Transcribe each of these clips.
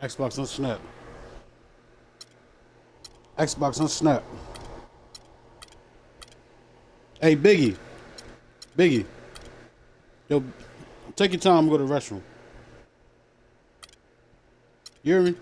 Xbox on Snap. Xbox on Snap. Hey, Biggie. Biggie. Yo, take your time and go to the restroom. You hear me?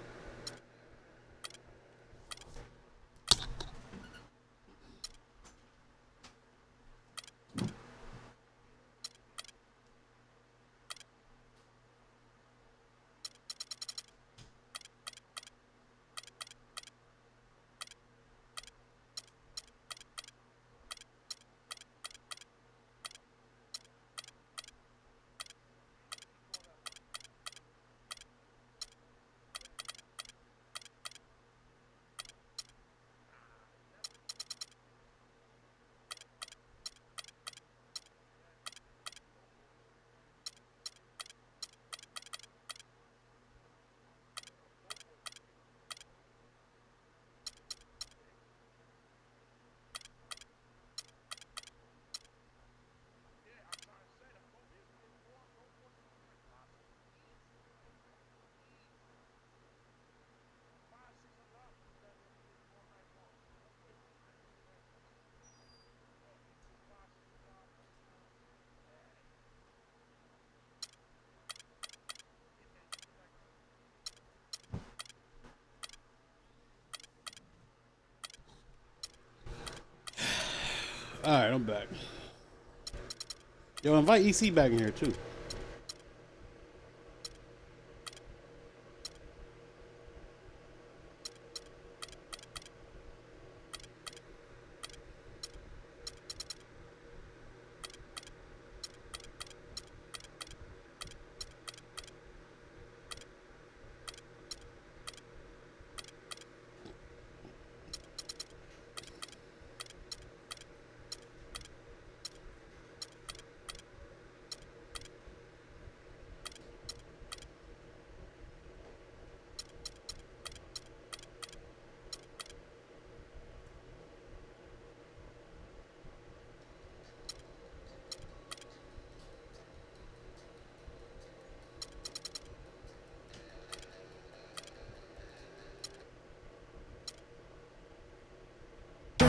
All right, I'm back. Yo, invite EC back in here too.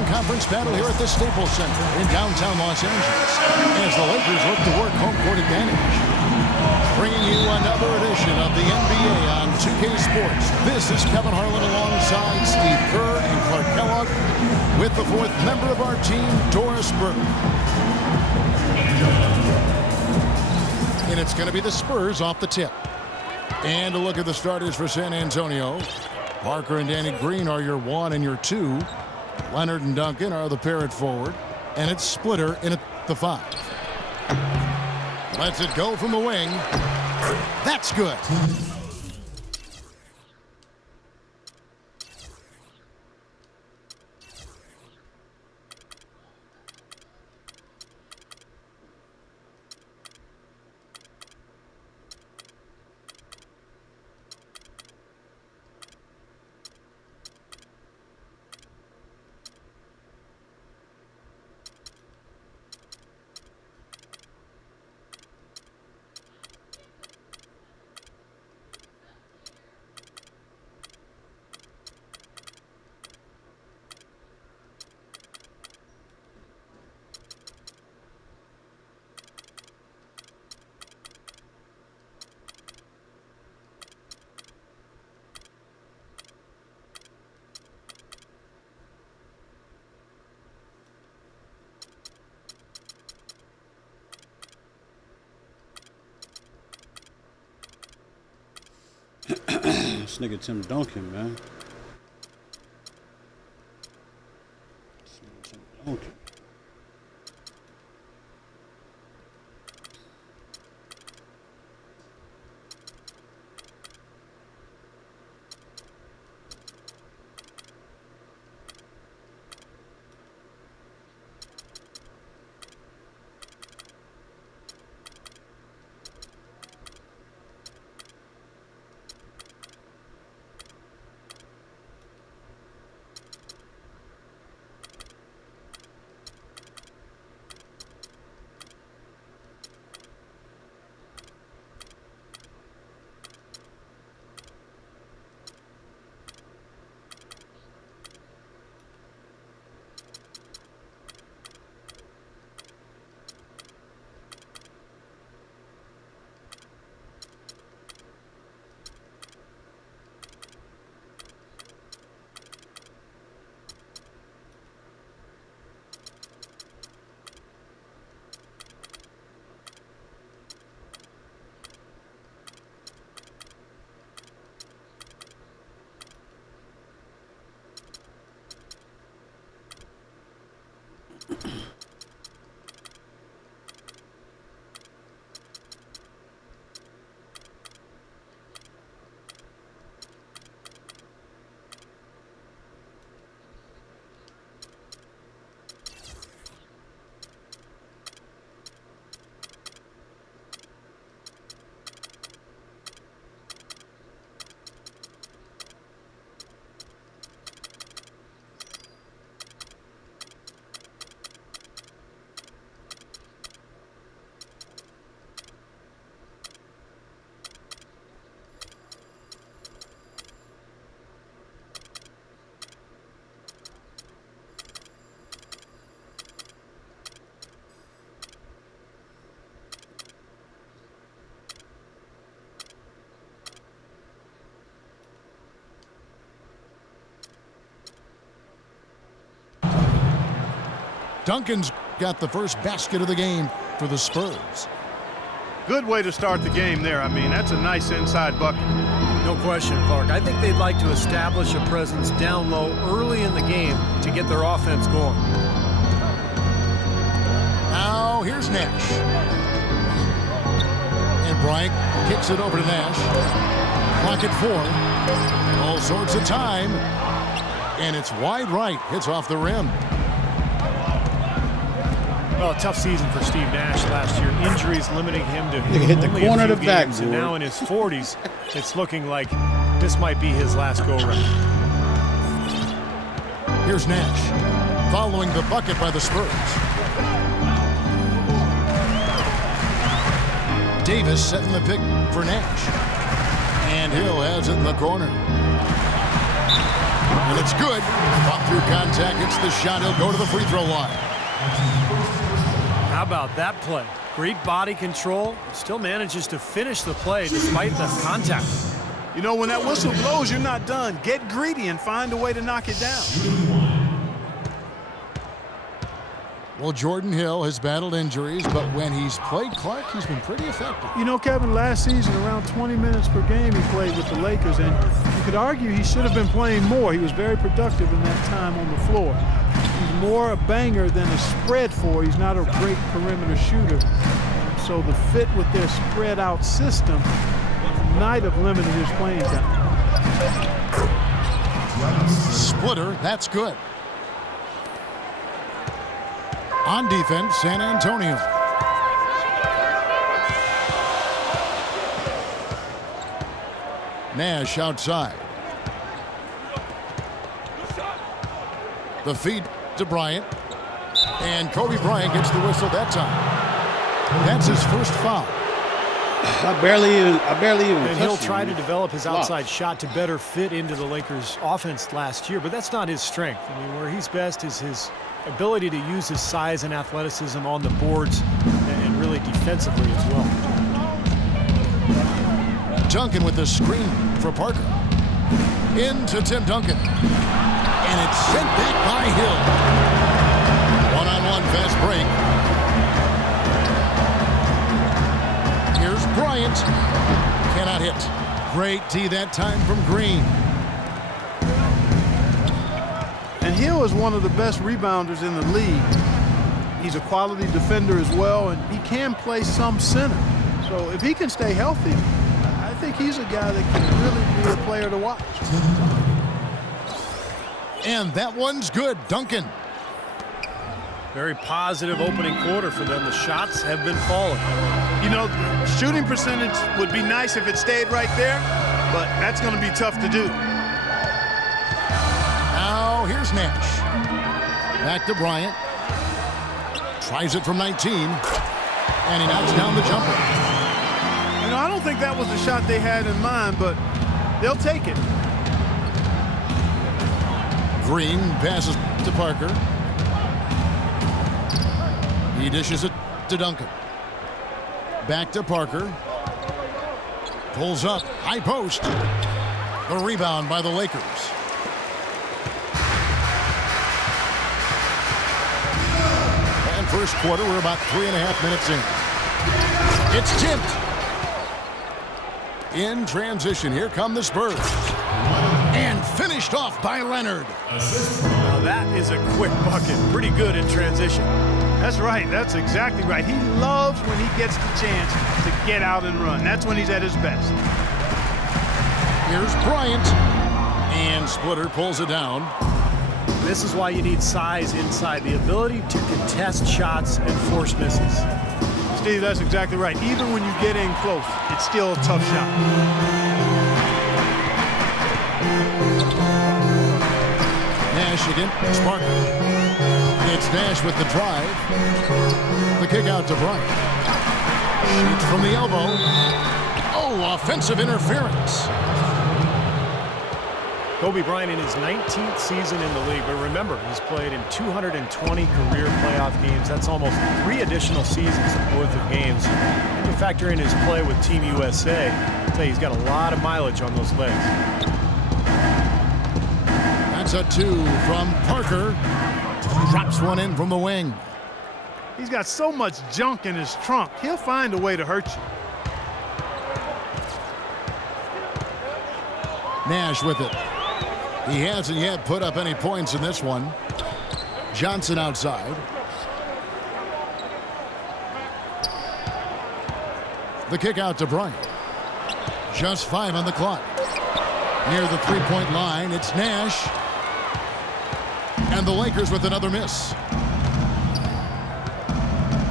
Conference battle here at the Staples Center in downtown Los Angeles as the Lakers look to work home court advantage. Bringing you another edition of the NBA on 2K Sports. This is Kevin Harlan alongside Steve Kerr and Clark Kellogg with the fourth member of our team, Doris Burke. And it's going to be the Spurs off the tip. And a look at the starters for San Antonio. Parker and Danny Green are your 1 and your 2. Leonard and Duncan are the pair at forward, and it's Splitter in at the 5. Lets it go from the wing. That's good. This nigga Tim Duncan, man. This nigga Tim Duncan. Duncan's got the first basket of the game for the Spurs. Good way to start the game there. I mean, that's a nice inside bucket. No question, Clark. I think they'd like to establish a presence down low early in the game to get their offense going. Now here's Nash. And Bryant kicks it over to Nash. Clock at 4. All sorts of time. And it's wide right. Hits off the rim. Well, a tough season for Steve Nash last year. Injuries limiting him to hit the only corner a few of the games, and backboard. now in his 40s, it's looking like this might be his last go-round. Here's Nash. Following the bucket by the Spurs. Davis setting the pick for Nash. And Hill has it in the corner. And it's good. Fought through contact. It's the shot. He'll go to the free throw line. How about that play? Great body control. Still manages to finish the play despite the contact. You know, when that whistle blows, you're not done. Get greedy and find a way to knock it down. Well, Jordan Hill has battled injuries, but when he's played Clark, he's been pretty effective. You know, Kevin, last season, around 20 minutes per game he played with the Lakers, and you could argue he should have been playing more. He was very productive in that time on the floor. He's more a banger than a spread four. He's not a great perimeter shooter. So the fit with their spread out system might have limited his playing time. Splitter, that's good. On defense, San Antonio. Nash outside. The feed to Bryant. And Kobe Bryant gets the whistle that time. That's his first foul. I barely even And he'll touched try him. to develop his outside shot to better fit into the Lakers' offense last year, but that's not his strength. I mean, where he's best is his ability to use his size and athleticism on the boards and really defensively as well. Duncan with the screen for Parker. Into Tim Duncan. And it's sent back by Hill. One-on-one fast break. Here's Bryant. Cannot hit. Great D that time from Green. And Hill is one of the best rebounders in the league. He's a quality defender as well, and he can play some center. So if he can stay healthy, I think he's a guy that can really be a player to watch. And that one's good. Duncan. Very positive opening quarter for them. The shots have been falling. You know, the shooting percentage would be nice if it stayed right there, but that's going to be tough to do. Now here's Nash. Back to Bryant. Tries it from 19. And he knocks down the jumper. You know, I don't think that was the shot they had in mind, but they'll take it. Green passes to Parker. He dishes it to Duncan. Back to Parker. Pulls up. High post. The rebound by the Lakers. And first quarter, we're about 3.5 minutes in. It's tipped. In transition, here come the Spurs. And finished off by Leonard. Now that is a quick bucket. Pretty good in transition. That's right. That's exactly right. He loves when he gets the chance to get out and run. That's when he's at his best. Here's Bryant. And Splitter pulls it down. This is why you need size inside, the ability to contest shots and force misses. Steve, that's exactly right. Even when you get in close, it's still a tough shot. Nash again. Sparkle. It's Nash with the drive. The kick out to Bryant. Shoots from the elbow. Oh, offensive interference. Kobe Bryant in his 19th season in the league, but remember, he's played in 220 career playoff games. That's almost 3 additional seasons worth of games. And you factor in his play with Team USA, I'll tell you, he's got a lot of mileage on those legs. That's a 2 from Parker. Drops one in from the wing. He's got so much junk in his trunk, he'll find a way to hurt you. Nash with it. He hasn't yet put up any points in this one. Johnson outside. The kick out to Bryant. Just 5 on the clock. Near the three-point line, it's Nash. And the Lakers with another miss.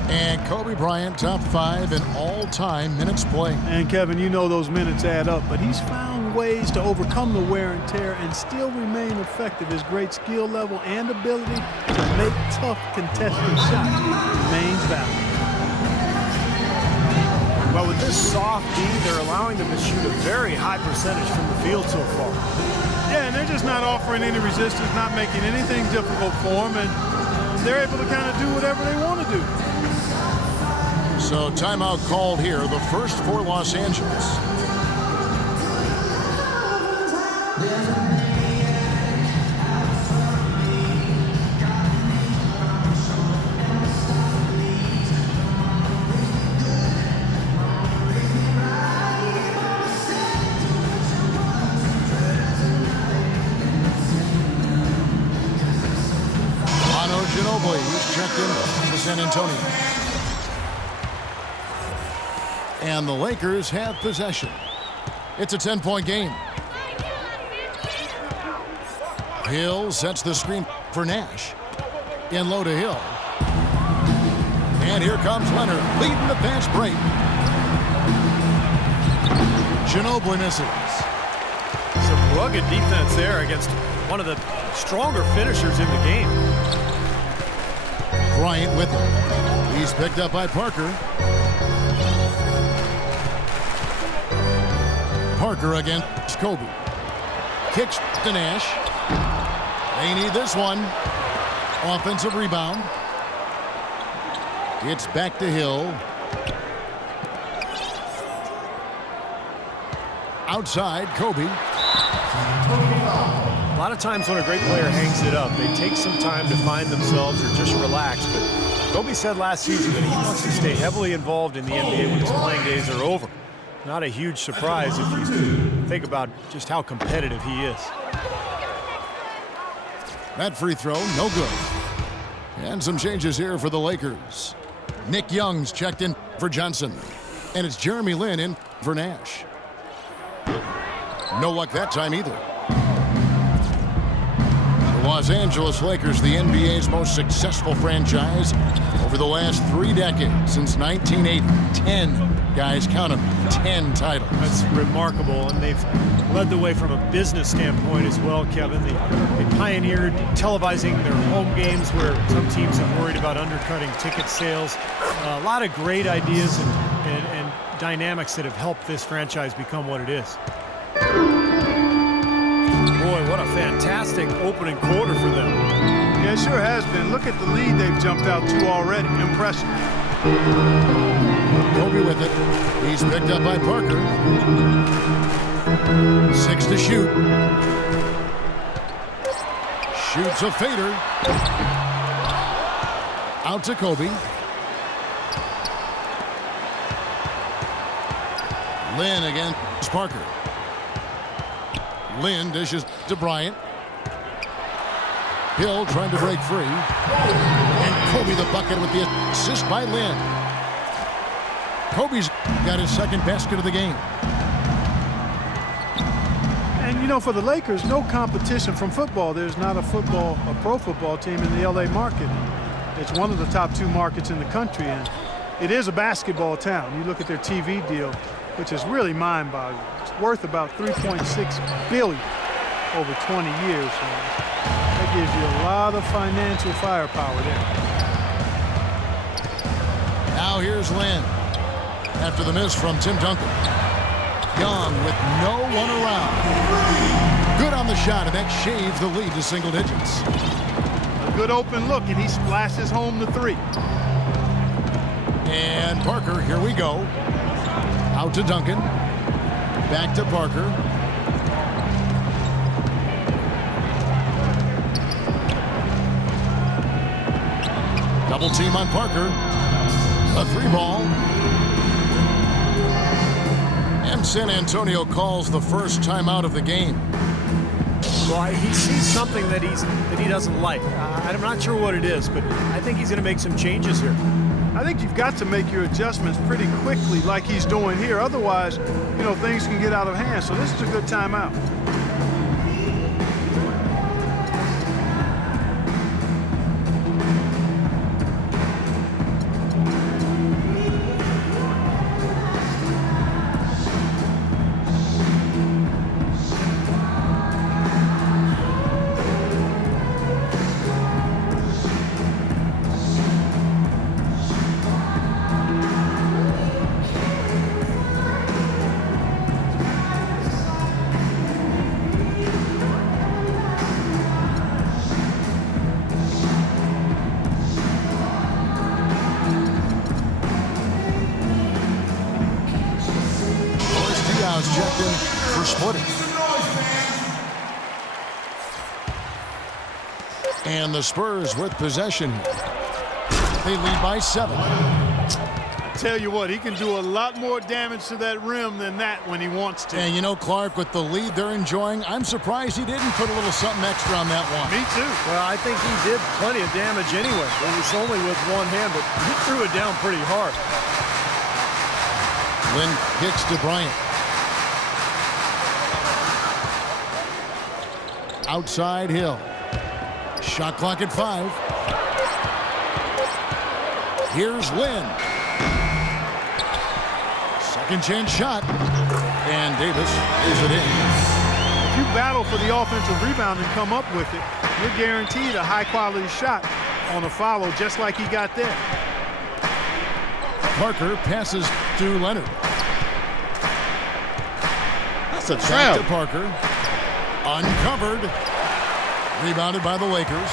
And Kobe Bryant, top 5 in all-time minutes played. And Kevin, you know those minutes add up, but he's found ways to overcome the wear and tear and still remain effective. His great skill level and ability to make tough contested shots remains valuable. Well, with this soft D, they're allowing them to shoot a very high percentage from the field so far. Yeah, and they're just not offering any resistance, not making anything difficult for them, and they're able to kind of do whatever they want to do. So timeout called here, the first for Los Angeles. He's checked in to San Antonio. And the Lakers have possession. It's a 10-point game. Hill sets the screen for Nash. In low to Hill. And here comes Leonard leading the fast break. Ginobili misses. Some rugged defense there against one of the stronger finishers in the game. Bryant with him. He's picked up by Parker. Parker against Kobe. Kicks to Nash. They need this one. Offensive rebound. It's back to Hill. Outside, Kobe. A lot of times when a great player hangs it up, they take some time to find themselves or just relax. But Kobe said last season that he wants to stay heavily involved in the NBA when his playing days are over. Not a huge surprise if you think about just how competitive he is. That free throw, no good. And some changes here for the Lakers. Nick Young's checked in for Johnson. And it's Jeremy Lin in for Nash. No luck that time either. The Los Angeles Lakers, the NBA's most successful franchise over the last 3 decades, since 1980. 10, guys, count them, 10 titles. That's remarkable, and they've led the way from a business standpoint as well, Kevin. They pioneered televising their home games where some teams have worried about undercutting ticket sales. A lot of great ideas and dynamics that have helped this franchise become what it is. Boy, what a fantastic opening quarter for them. Yeah, it sure has been. Look at the lead they've jumped out to already. Impressive. Kobe with it. He's picked up by Parker. 6 to shoot. Shoots a fader. Out to Kobe. Lin against Parker. Lin dishes to Bryant. Hill trying to break free. And Kobe the bucket with the assist by Lin. Kobe's got his second basket of the game. And, you know, for the Lakers, no competition from football. There's not a pro football team in the LA market. It's one of the top 2 markets in the country, and it is a basketball town. You look at their TV deal, which is really mind-boggling. It's worth about $3.6 billion over 20 years. So that gives you a lot of financial firepower there. Now here's Lin. After the miss from Tim Duncan. Young with no one around. Good on the shot, and that shaves the lead to single digits. A good open look, and he splashes home the 3. And Parker, here we go. Out to Duncan. Back to Parker. Double team on Parker. A 3-ball. And San Antonio calls the first timeout of the game. Well, he sees something that he doesn't like. I'm not sure what it is, but I think he's going to make some changes here. I think you've got to make your adjustments pretty quickly like he's doing here. Otherwise, you know, things can get out of hand. So this is a good timeout. Checked in for splitting. And the Spurs with possession. They lead by 7. I tell you what, he can do a lot more damage to that rim than that when he wants to. And you know, Clark, with the lead they're enjoying, I'm surprised he didn't put a little something extra on that one. Me too. Well, I think he did plenty of damage anyway. It was only with one hand, but he threw it down pretty hard. Lynn kicks to Bryant. Outside Hill. Shot clock at 5. Here's Lynn. Second chance shot. And Davis is it in. If you battle for the offensive rebound and come up with it, you're guaranteed a high-quality shot on a follow just like he got there. Parker passes to Leonard. That's a Back trap. to Parker. Uncovered. Rebounded by the Lakers.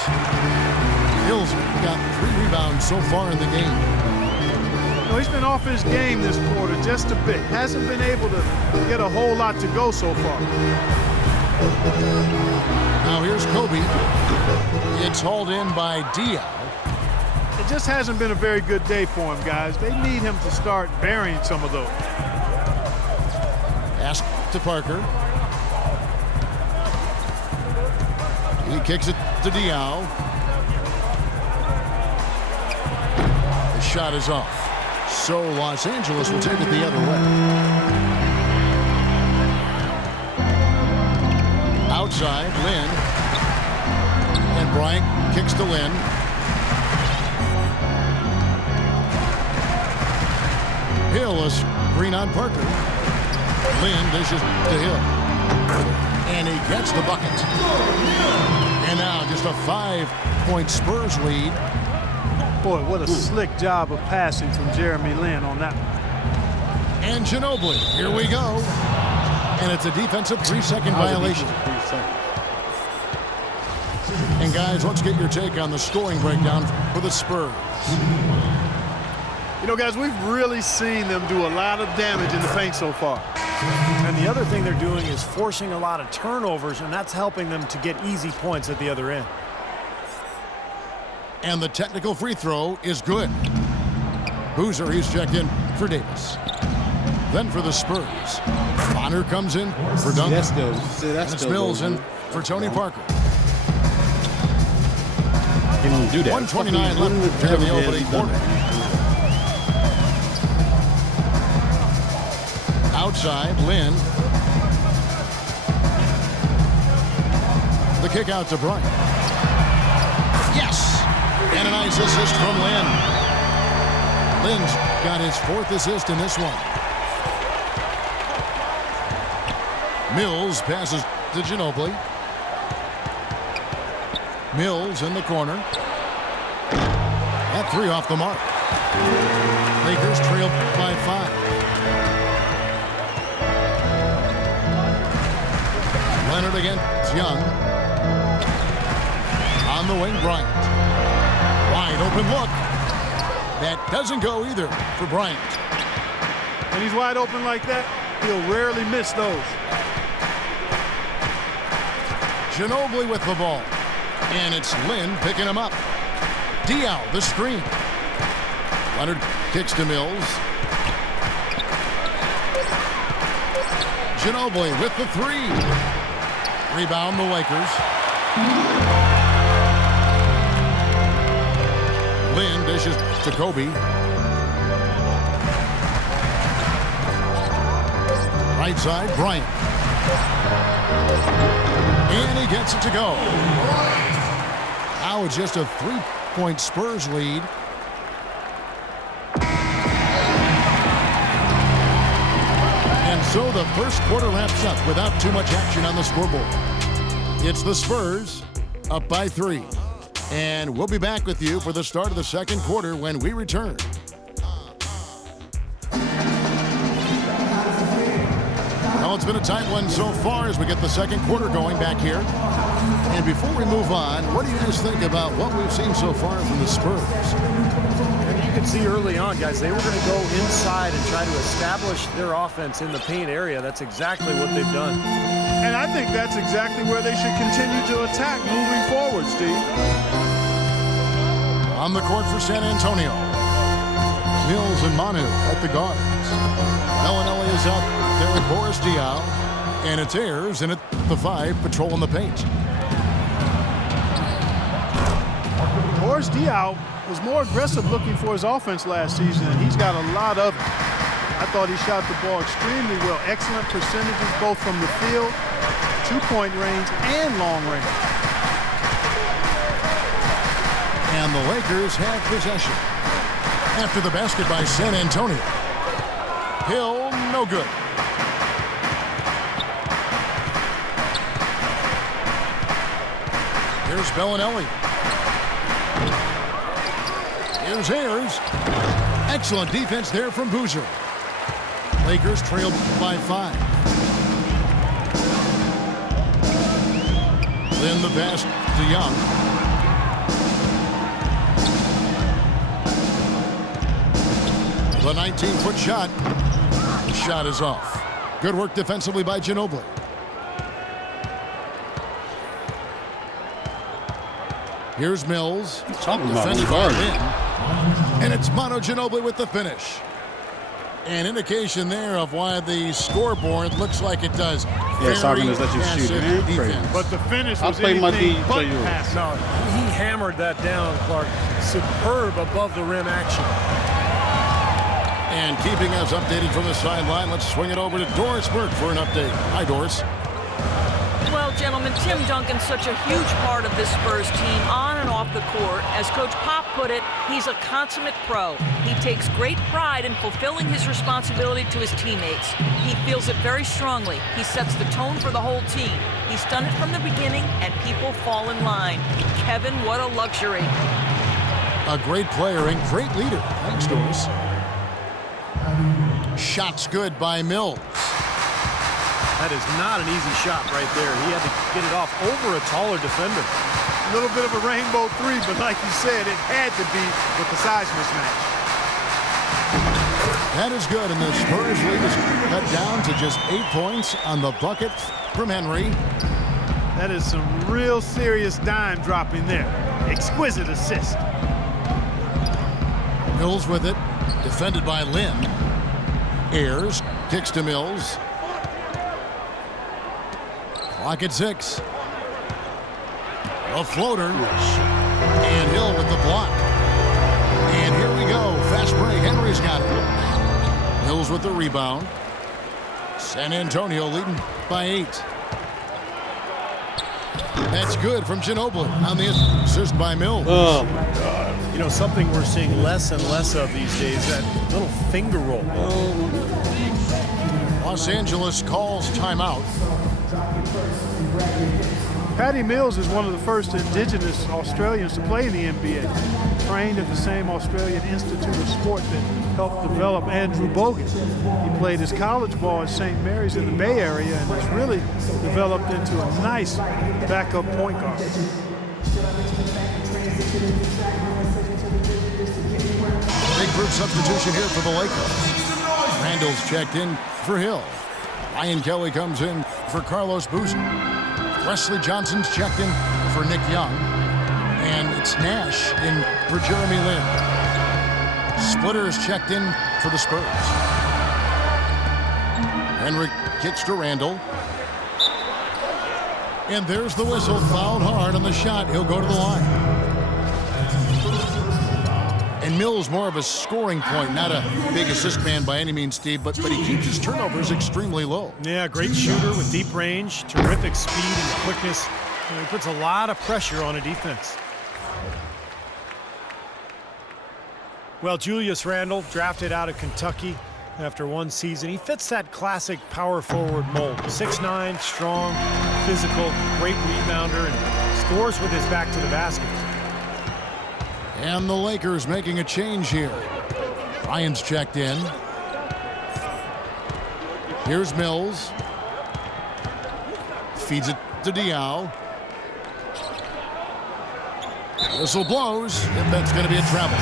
Hill's got 3 rebounds so far in the game. You know, he's been off his game this quarter just a bit. Hasn't been able to get a whole lot to go so far. Now here's Kobe. It's hauled in by Diaz. It just hasn't been a very good day for him, guys. They need him to start burying some of those. Ask to Parker. He kicks it to Diaw. The shot is off. So Los Angeles will take it the other way. Outside, Lynn. And Bryant kicks to Lynn. Hill is green on Parker. Lynn dishes to Hill. And he gets the bucket. And now just a 5-point Spurs lead. Boy, what a slick job of passing from Jeremy Lin on that one. And Ginobili, here we go. And it's a defensive 3-second violation. And guys, let's get your take on the scoring breakdown for the Spurs. You know, guys, we've really seen them do a lot of damage in the paint so far. And the other thing they're doing is forcing a lot of turnovers, and that's helping them to get easy points at the other end. And the technical free throw is good. Boozer, he's checked in for Davis. Then for the Spurs, Bonner comes in for Duncan. And it's Mills in for Tony Parker. He don't do that. 1:29 left in the opening quarter. Outside, Lynn. The kick out to Bryant. Yes! And a nice assist from Lynn. Lynn's got his 4th assist in this one. Mills passes to Ginobili. Mills in the corner. That 3 off the mark. Lakers trail by 5. Leonard against Young. On the wing, Bryant. Wide open look. That doesn't go either for Bryant. When he's wide open like that, he'll rarely miss those. Ginobili with the ball. And it's Lynn picking him up. Diao, the screen. Leonard kicks to Mills. Ginobili with the three. Rebound the Lakers. Lynn dishes to Kobe. Right side, Bryant. And he gets it to go. Now it's just a 3-point Spurs lead. And so the first quarter wraps up without too much action on the scoreboard. It's the Spurs up by 3. And we'll be back with you for the start of the second quarter when we return. Well, it's been a tight one so far as we get the second quarter going back here. And before we move on, what do you guys think about what we've seen so far from the Spurs? And you could see early on, guys, they were going to go inside and try to establish their offense in the paint area. That's exactly what they've done. And I think that's exactly where they should continue to attack moving forward, Steve. On the court for San Antonio. Mills and Manu at the guards. Bellinelli is out there with Boris Diaw. And it's Ayers in at the 5, patrolling the paint. Boris Diaw was more aggressive looking for his offense last season, and he's got a lot of it. I thought he shot the ball extremely well. Excellent percentages both from the field, two-point range, and long range. And the Lakers have possession. After the basket by San Antonio. Hill, no good. Here's Bellinelli. Here's Ayers. Excellent defense there from Boozer. Lakers trailed by 5. Then the pass to Young. The 19-foot shot. The shot is off. Good work defensively by Ginobili. Here's Mills. Talking about Defended by guard. Lynn. And it's Manu Ginobili with the finish. An indication there of why the scoreboard looks like it does. Yeah, Saucon just let you shoot it. Very Crazy. defense. But the finish I'll was play my anything D, you but play yours. passive. No, he hammered that down, Clark. Superb above the rim action. And keeping us updated from the sideline, let's swing it over to Doris Burke for an update. Hi, Doris. Well, gentlemen, Tim Duncan's such a huge part of this Spurs team on and off the court. As Coach Pop put it, he's a consummate pro. He takes great pride in fulfilling his responsibility to his teammates. He feels it very strongly. He sets the tone for the whole team. He's done it from the beginning, and people fall in line. Kevin, what a luxury. A great player and great leader. Thanks, Doris. Shots good by Mills. That is not an easy shot right there. He had to get it off over a taller defender. A little bit of a rainbow three, but like you said, it had to be with the size mismatch. That is good, and the Spurs lead is cut down to just 8 points on the bucket from Henry. That is some real serious dime dropping there. Exquisite assist. Mills with it, defended by Lynn. Ayers kicks to Mills. Clock at 6. A floater. And Hill with the block. And here we go. Fast break. Henry's got it. Mills with the rebound. San Antonio leading by 8. That's good from Ginobili on the assist by Mills. Oh, You know, something we're seeing less and less of these days, that little finger roll. Los Angeles calls timeout. Patty Mills is one of the first indigenous Australians to play in the NBA. Trained at the same Australian Institute of Sport that helped develop Andrew Bogut. He played his college ball at St. Mary's in the Bay Area and has really developed into a nice backup point guard. Big group substitution here for the Lakers. Randall's checked in for Hill. Ryan Kelly comes in for Carlos Boozer. Wesley Johnson's checked in for Nick Young. And It's Nash in for Jeremy Lin. Splitters checked in for the Spurs. Henry kicks to Randall. And there's the whistle. Fouled hard on the shot. He'll go to the line. And Mills more of a scoring point, not a big assist man by any means, Steve, but he keeps his turnovers extremely low. Yeah, great shooter with deep range, terrific speed and quickness. He puts a lot of pressure on a defense. Well, Julius Randle, drafted out of Kentucky after one season. He fits that classic power forward mold. 6'9", strong, physical, great rebounder, and scores with his back to the basket. And the Lakers making a change here. Ryan's checked in. Here's Mills. Feeds it to Diaw. Whistle blows, and that's going to be a travel.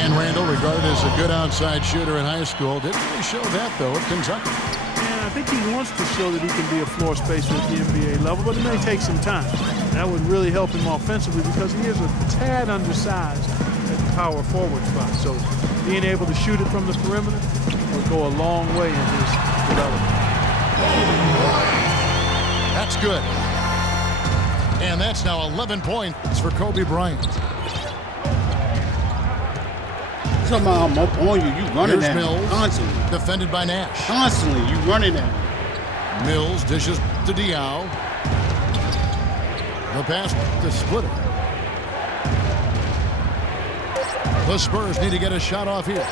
And Randall, regarded as a good outside shooter in high school, didn't really show that, though, at Kentucky. Yeah, I think he wants to show that he can be a floor spacer at the NBA level, but it may take some time. That would really help him offensively because he is a tad undersized at the power forward spot. So being able to shoot it from the perimeter will go a long way in his development. That's good. And that's now 11 points for Kobe Bryant. Somehow I'm up on you. You running Here's at me Mills, constantly. defended by Nash. Constantly, you running at me. Mills dishes to Diaw. The pass to Splitter. The Spurs need to get a shot off here.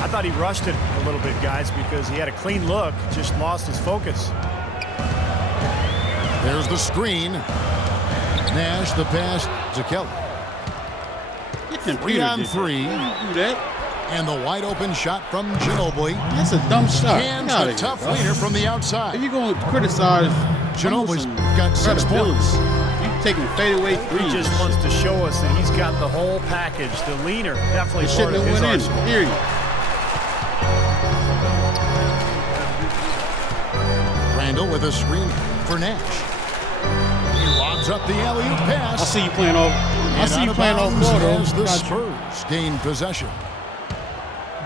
I thought he rushed it a little bit, guys, because he had a clean look, just lost his focus. There's the screen. Nash, the pass to Kelly. 3 on 3. Do that. And the wide open shot from Ginobili. That's a dumb shot. Cans the tough leaner from the outside. If you're going to criticize Ginobili's got 6 points. You taking fadeaway threes. He just wants to show us that he's got the whole package. The leaner, definitely It part shouldn't of have his went in. arsenal. Period. Randall with a screen for Nash. He lobs up the alley-oop pass. I see you playing off. I see you playing off ball, though. As the Spurs gain possession.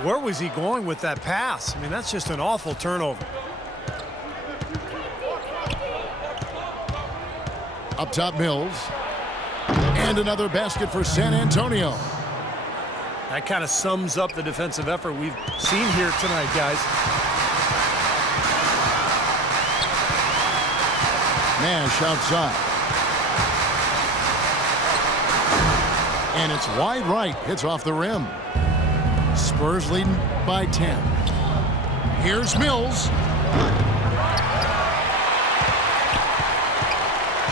Where was he going with that pass? I mean, that's just an awful turnover. Up top, Mills. And another basket for San Antonio. That kind of sums up the defensive effort we've seen here tonight, guys. Nash outside. And it's wide right. Hits off the rim. Spurs leading by 10. Here's Mills.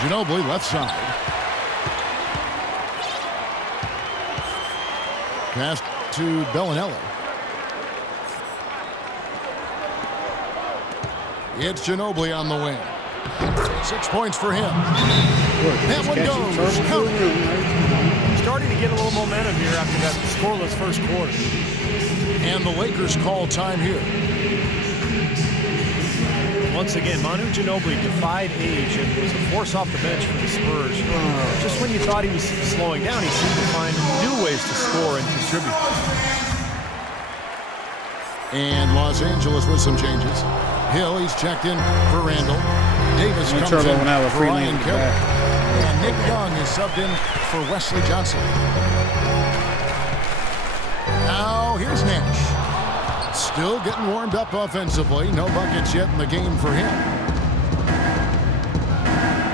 Ginobili left side. Pass to Bellinelli. It's Ginobili on the wing. 6 points for him. That one goes. Starting to get a little momentum here after that scoreless first quarter. And the Lakers call time here. Once again, Manu Ginobili defied age and was a force off the bench for the Spurs. Just when you thought he was slowing down, he seemed to find new ways to score and contribute. And Los Angeles with some changes. Hill, he's checked in for Randall. Davis comes in for Ryan Kelly. And Nick Young is subbed in for Wesley Johnson. Now here's Nash. Still getting warmed up offensively. No buckets yet in the game for him.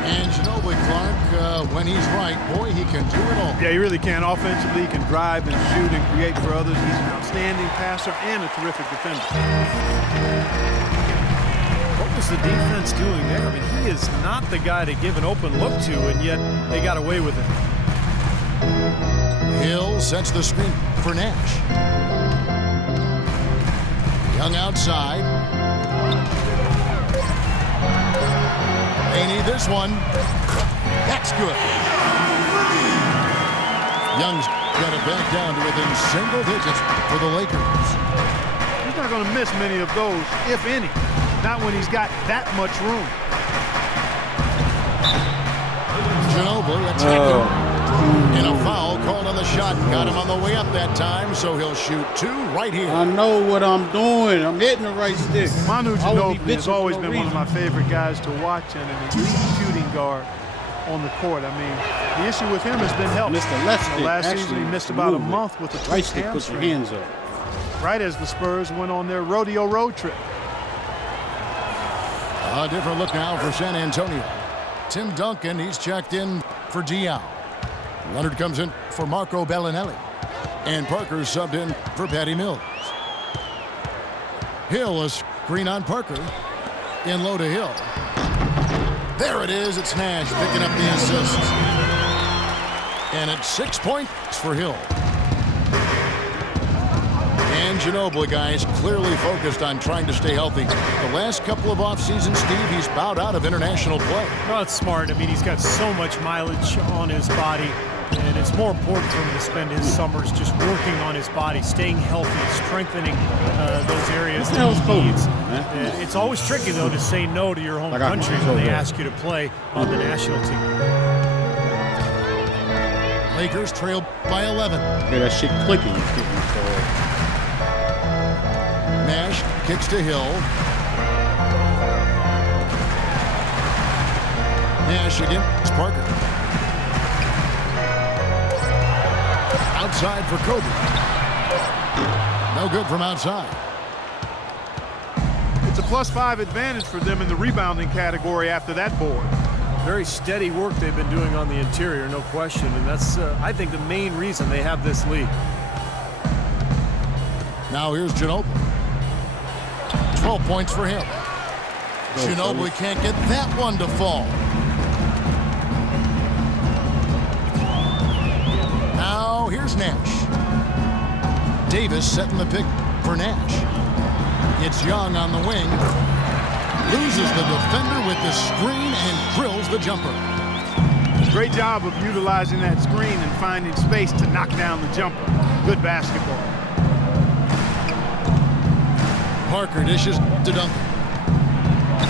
And Ginobili, Clark, when he's right, boy, he can do it all. Yeah, he really can. Offensively, he can drive and shoot and create for others. He's an outstanding passer and a terrific defender. What was the defense doing there? I mean, he is not the guy to give an open look to, and yet they got away with it. Hill sets the screen for Nash. Young outside. They need this one. That's good. Young's got it back down to within single digits for the Lakers. He's not going to miss many of those, if any. Not when he's got that much room. Ginobili attacking. And a foul called on the shot. Got him on the way up that time, so he'll shoot 2 right here. I know what I'm doing. I'm hitting the right stick. Manu I would be Ginobili has bitching always for no been one of reason. my favorite guys to watch and an elite shooting guard on the court. I mean, the issue with him has been health. Missed the left stick. Last actually, season he missed about a movement. month with a Right tweaked stick, put your hamstring. hands up. Right as the Spurs went on their rodeo road trip. A different look now for San Antonio. Tim Duncan, he's checked in for Dion. Leonard comes in for Marco Bellinelli. And Parker subbed in for Patty Mills. Hill is screen on Parker. In low to Hill. There it is. It's Nash picking up the assist. And it's 6 points for Hill. And Ginobili, guys, clearly focused on trying to stay healthy. The last couple of off seasons, Steve, he's bowed out of international play. No, it's smart. I mean, he's got so much mileage on his body, and it's more important for him to spend his summers just working on his body, staying healthy, strengthening those areas that he needs. It's always tricky, though, to say no to your home country when they ask you to play on the national team. Lakers trail by 11. Yeah, that shit clicking. It's getting so Nash kicks to Hill. Nash against Parker. Outside for Kobe. No good from outside. It's a +5 advantage for them in the rebounding category after that board. Very steady work they've been doing on the interior, no question, and that's, I think, the main reason they have this lead. Now here's Ginobili. 12 points for him. Ginobili can't get that one to fall. Now here's Nash. Davis setting the pick for Nash. It's Young on the wing. Loses the defender with the screen and drills the jumper. Great job of utilizing that screen and finding space to knock down the jumper. Good basketball. Parker dishes to Duncan.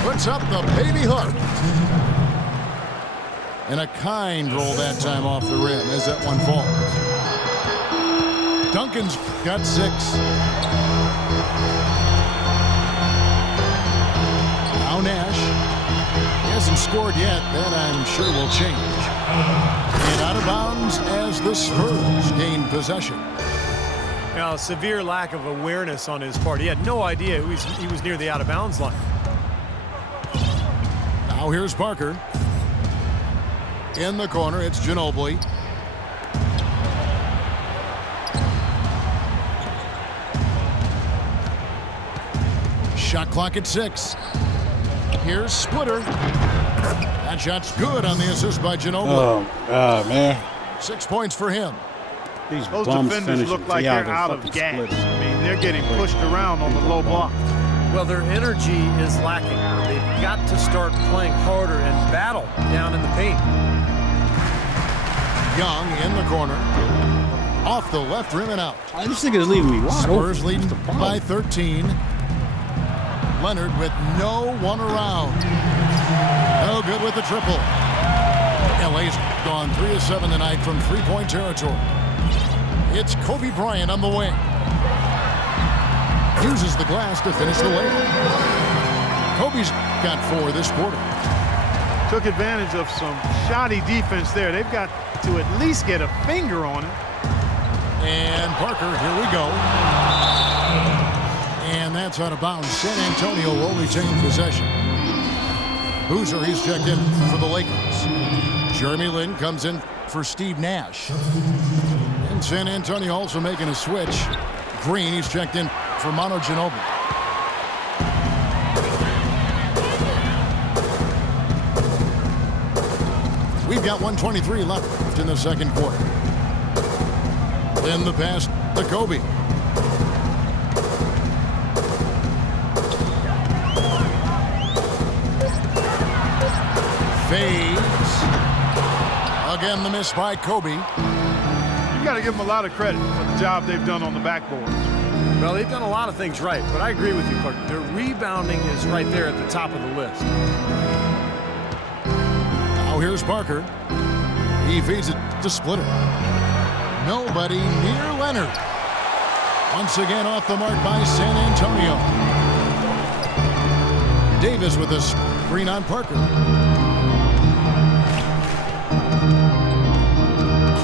Puts up the baby hook. And a kind roll that time off the rim as that one falls. Duncan's got 6. Now Nash. He hasn't scored yet. That I'm sure will change. And out of bounds as the Spurs gain possession. Now, a severe lack of awareness on his part. He had no idea he was near the out-of-bounds line. Now here's Parker. In the corner, it's Ginobili. Shot clock at 6. Here's Splitter. That shot's good on the assist by Ginobili. Oh, God, man. 6 points for him. These Those bums defenders finishing. look like Thiago they're out of fucking gas. split. I mean, they're getting pushed around on the low block. Well, their energy is lacking. They've got to start playing harder and battle down in the paint. Young in the corner. Off the left rim and out. This nigga is leaving me wide Spurs open. leading That's the problem. by 13. Leonard with no one around. No good with the triple. LA's gone 3 of 7 tonight from three-point territory. It's Kobe Bryant on the wing. Uses the glass to finish the layup. Kobe's got 4 this quarter. Took advantage of some shoddy defense there. They've got to at least get a finger on it. And Parker, here we go. And that's out of bounds. San Antonio will retain possession. Boozer, he's checked in for the Lakers. Jeremy Lin comes in for Steve Nash. And San Antonio also making a switch. Green, he's checked in for Manu Ginobili. We've got 1:23 left in the second quarter. In the pass to Kobe. Fades. Again, the miss by Kobe. You've got to give them a lot of credit for the job they've done on the backboards. Well, they've done a lot of things right, but I agree with you, Clark. Their rebounding is right there at the top of the list. Now here's Parker. He feeds it to Splitter. Nobody near Leonard. Once again off the mark by San Antonio. Davis with a screen on Parker.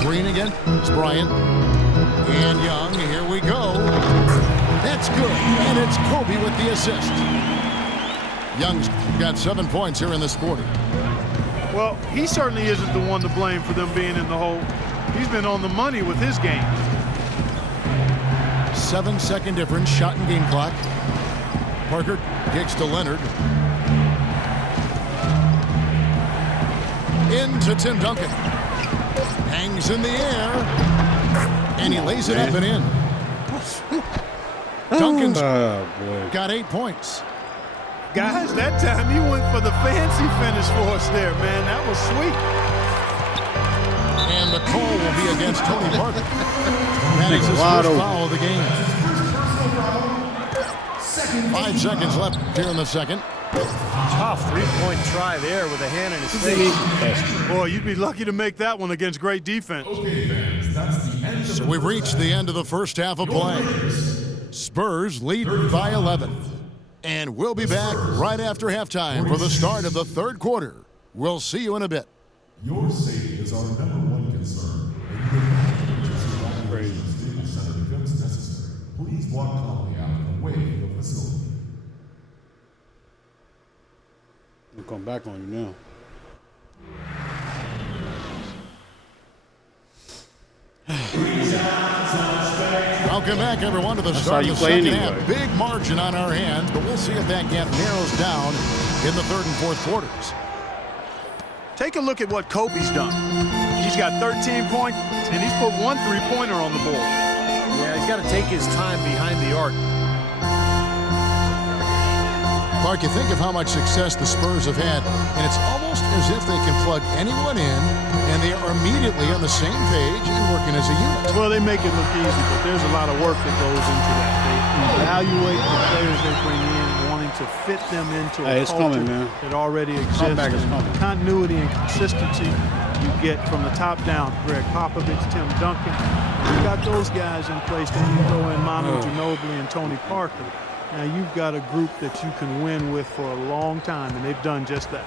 Green again. It's Bryant. And Young. Here we go. That's good. And it's Kobe with the assist. Young's got 7 points here in this quarter. Well, he certainly isn't the one to blame for them being in the hole. He's been on the money with his game. 7-second difference, shot and game clock. Parker kicks to Leonard. Into Tim Duncan. Hangs in the air. And he lays it up and in. Duncan's got 8 points. Guys, that time he went for the fancy finish for us there, man. That was sweet. And the call will be against Tony Parker. That is his first foul of the game. 5 seconds left here in the second. Tough three-point try there with a hand in his face. Boy, you'd be lucky to make that one against great defense. So we've reached the end of the first half of play. Spurs lead by 11. And we'll be back right after halftime for the start of the third quarter. We'll see you in a bit. Your safety is our #1 concern. Please walk calmly out and away from the facility. We'll come back on you now. Welcome back, everyone, to the start of the second half. Big margin on our hands, but we'll see if that gap narrows down in the third and fourth quarters. Take a look at what Kobe's done. He's got 13 points, and he's put 1 3-pointer on the board. Yeah, he's got to take his time behind the arc. Clark, you think of how much success the Spurs have had, and it's almost as if they can plug anyone in, and they are immediately on the same page and working as a unit. Well, they make it look easy, but there's a lot of work that goes into that. They evaluate the players they bring in, wanting to fit them into a culture that already exists. And continuity and consistency you get from the top down. Greg Popovich, Tim Duncan. You've got those guys in place. Then you throw in Manu Ginobili and Tony Parker. Now you've got a group that you can win with for a long time, and they've done just that.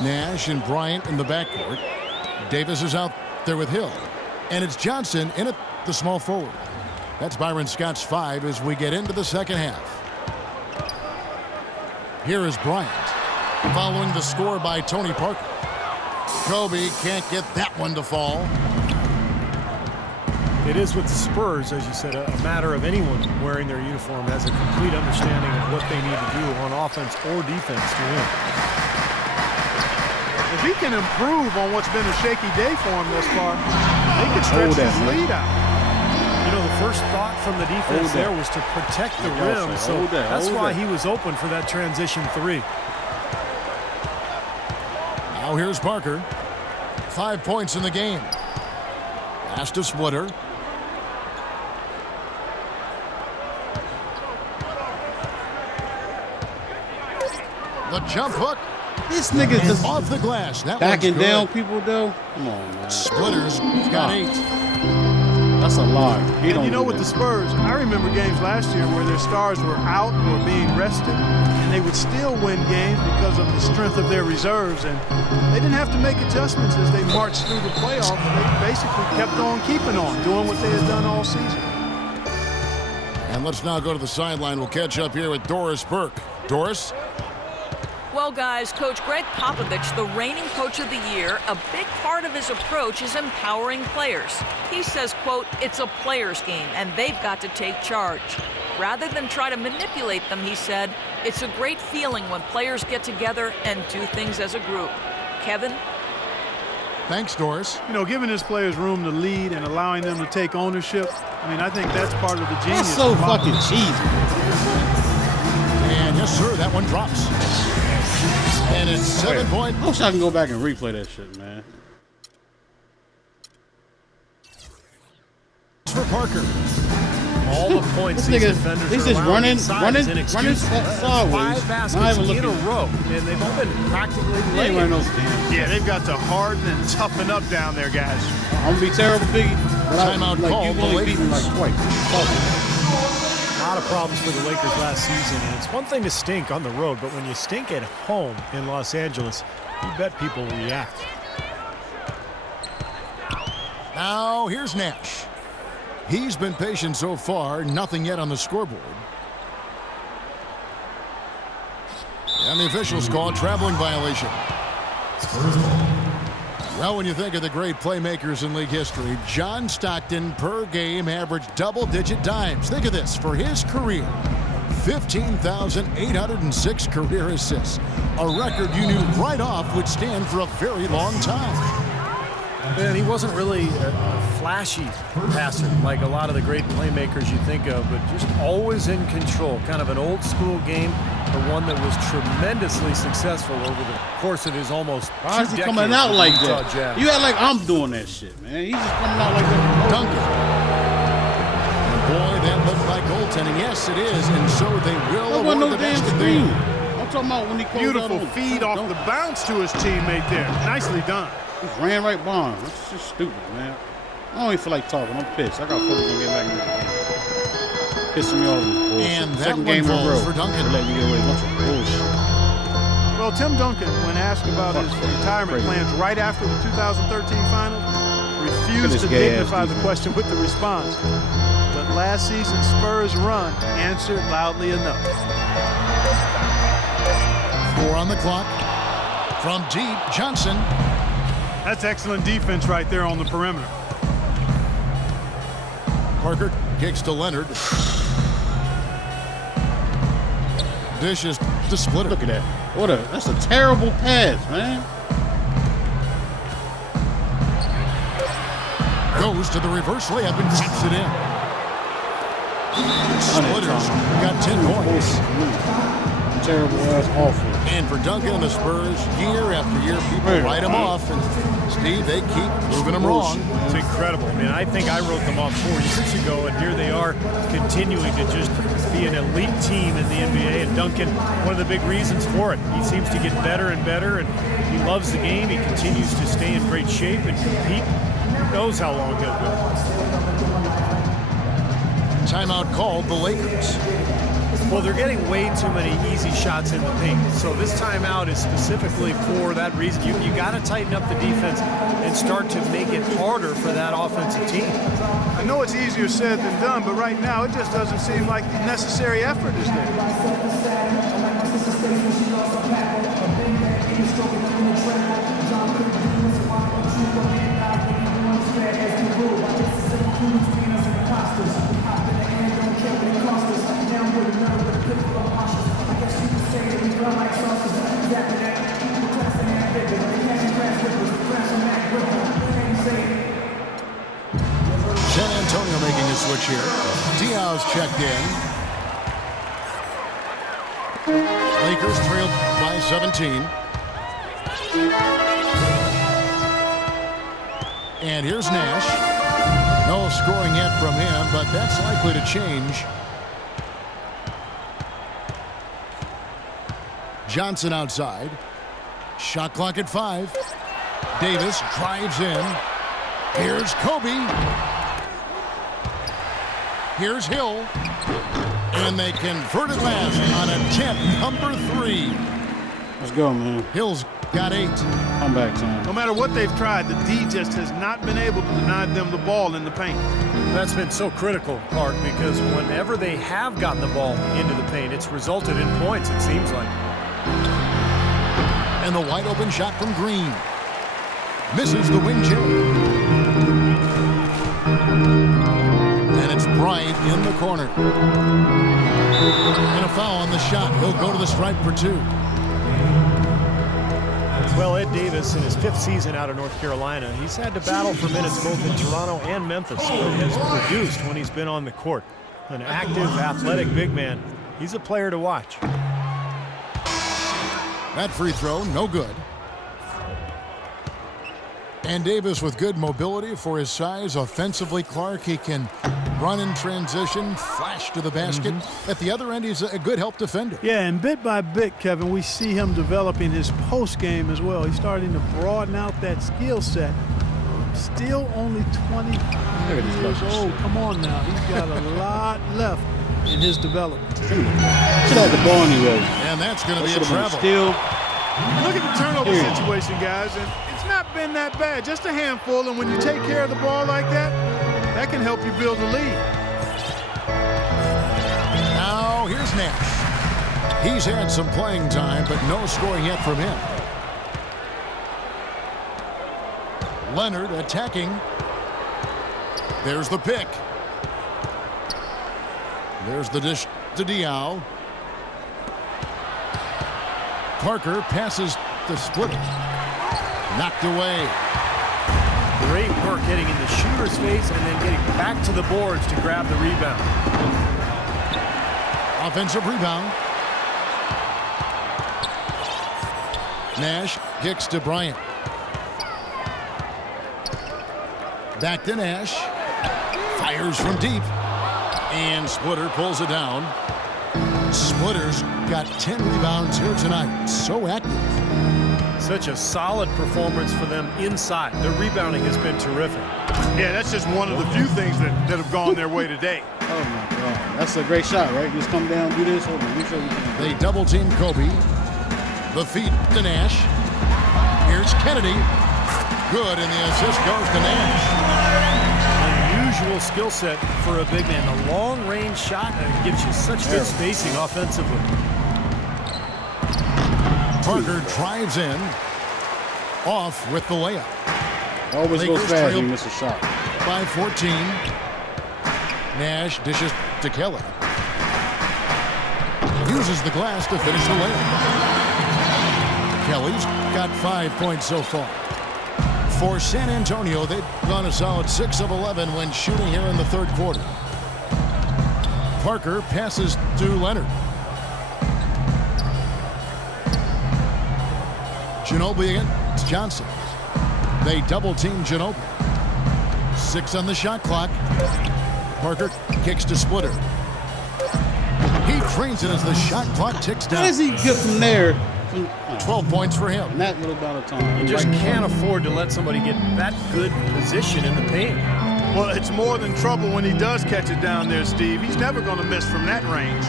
Nash and Bryant in the backcourt. Davis is out there with Hill. And it's Johnson in at the small forward. That's Byron Scott's 5 as we get into the second half. Here is Bryant, following the score by Tony Parker. Kobe can't get that one to fall. It is with the Spurs, as you said, a matter of anyone wearing their uniform has a complete understanding of what they need to do on offense or defense to win. If he can improve on what's been a shaky day for him thus far, they can stretch his lead out. You know, the first thought from the defense there was to protect the rim, so that's why he was open for that transition 3. Now here's Parker. 5 points in the game. Pass to Splitter. The jump hook. This nigga just off the glass. That backing down people, though. Come on, man. Splitter's got 8. That's a lot. And you know, with the Spurs, I remember games last year where their stars were out or being rested, and they would still win games because of the strength of their reserves. And they didn't have to make adjustments as they marched through the playoffs. They basically kept on keeping on, doing what they had done all season. And let's now go to the sideline. We'll catch up here with Doris Burke. Doris? Well, guys, Coach Greg Popovich, the reigning coach of the year, a big part of his approach is empowering players. He says, quote, it's a player's game, and they've got to take charge. Rather than try to manipulate them, he said, it's a great feeling when players get together and do things as a group. Kevin? Thanks, Doris. You know, giving his players room to lead and allowing them to take ownership, I mean, I think that's part of the genius. That's so fucking cheesy. And yes, sir, that one drops. And it's 7 points. I wish I can go back and replay that shit, man. For Parker. All the points these defenders He's are just allowing running inside is sideways. Five baskets in a row, and they've all been practically laying. Yeah, they've got to harden and toughen up down there, guys. I'm gonna be terrible, Biggie. But Timeout call, you the only beat me Lakers. like twice. A lot of problems for the Lakers last season, and it's one thing to stink on the road, but when you stink at home in Los Angeles, you bet people react. Now here's Nash. He's been patient so far, nothing yet on the scoreboard. And the officials call a traveling violation. Spurs ball. Well, when you think of the great playmakers in league history, John Stockton per game averaged double-digit dimes. Think of this, for his career, 15,806 career assists, a record you knew right off would stand for a very long time. And he wasn't really a flashy passer like a lot of the great playmakers you think of, but just always in control. Kind of an old school game, but one that was tremendously successful over the course of his almost 2 Why is he decades coming out with like Utah that? Jazz. You act like I'm doing that shit, man. He's just coming out like that. Duncan. And boy, that looked like goaltending. Yes, it is, and so they will That award wasn't no the damn best screen. thing. I'm talking about when he closed out Beautiful on feed off the bounce to his teammate there. Nicely done. He ran right by him. That's just stupid, man. I don't even feel like talking. I'm pissed. I got focus on getting back in the game. Pissing me off with this bullshit. And that Second one game in a falls row. for Duncan. They let me get away with a bunch of bullshit. Well, Tim Duncan, when asked about his retirement Crazy. plans right after the 2013 finals, Look at refused this to gay-ass dignify the defense. question with the response. But last season's Spurs run answered loudly enough. 4 on the clock. From deep, Johnson. That's excellent defense right there on the perimeter. Parker kicks to Leonard. Dishes to Splitter. Look at that. That's a terrible pass, man. Goes to the reverse layup and taps it in. Splitter's got 10 points. Terrible ass awful. And for Duncan and the Spurs, year after year, people Man. write them off. And Steve, they keep proving them wrong. It's incredible. I mean, I think I wrote them off 4 years ago, and here they are continuing to just be an elite team in the NBA. And Duncan, one of the big reasons for it. He seems to get better and better, and he loves the game. He continues to stay in great shape and compete. Who knows how long he'll go. Timeout called the Lakers. Well, they're getting way too many easy shots in the paint. So this timeout is specifically for that reason. You got to tighten up the defense and start to make it harder for that offensive team. I know it's easier said than done, but right now it just doesn't seem like the necessary effort is there. San Antonio making a switch here. Diaz checked in. Lakers trailed by 17. And here's Nash. No scoring yet from him, but that's likely to change. Johnson outside. Shot clock at 5. Davis drives in. Here's Kobe. Here's Hill. And they convert it last on attempt number 3. Let's go, man. Hill's got 8. Come back time. No matter what they've tried, the D just has not been able to deny them the ball in the paint. That's been so critical, Clark, because whenever they have gotten the ball into the paint, it's resulted in points, it seems like. And the wide open shot from Green. Misses the wing chip. And it's Bryant in the corner. And a foul on the shot. He'll go to the stripe for 2. Well, Ed Davis, in his 5th season out of North Carolina, he's had to battle for minutes both in Toronto and Memphis, but has produced when he's been on the court. An active, athletic big man. He's a player to watch. That free throw, no good. And Davis with good mobility for his size. Offensively, Clark, he can run in transition, flash to the basket. At the other end, he's a good help defender. Yeah, and bit by bit, Kevin, we see him developing his post game as well. He's starting to broaden out that skill set. Still only 20 years old. Come on now. He's got a lot left in his development. Should have the ball anyway. And that's going to be a travel. Still. Look at the turnover situation, guys, and it's not been that bad. Just a handful, and when you take care of the ball like that, that can help you build a lead. Now here's Nash. He's had some playing time, but no scoring yet from him. Leonard attacking. There's the pick. There's the dish to Diaw. Parker passes to Splitter. Knocked away. Great work getting in the shooter's face and then getting back to the boards to grab the rebound. Offensive rebound. Nash kicks to Bryant. Back to Nash. Fires from deep. And Splitter pulls it down. Splitter's got 10 rebounds here tonight. So active. Such a solid performance for them inside. Their rebounding has been terrific. Yeah, that's just one of the few things that have gone their way today. Oh, my God. That's a great shot, right? Just come down, do this. Hold on. Let me show you. They double team Kobe. The feed to Nash. Here's Kennedy. Good, and the assist goes to Nash. Unusual skill set for a big man. The long-range shot gives you such good spacing offensively. Parker drives in. Off with the layup. Always goes fast when you miss a shot. By 14. Nash dishes to Kelly. Uses the glass to finish the layup. Kelly's got 5 points so far. For San Antonio, they've gone a solid 6 of 11 when shooting here in the third quarter. Parker passes to Leonard. Ginobili against Johnson. They double team Ginobili. 6 on the shot clock. Parker kicks to Splitter. He drains it as the shot clock ticks down. How does he get from there? 12 points for him. In that little amount of time. You just can't afford to let somebody get that good position in the paint. Well, it's more than trouble when he does catch it down there, Steve. He's never going to miss from that range.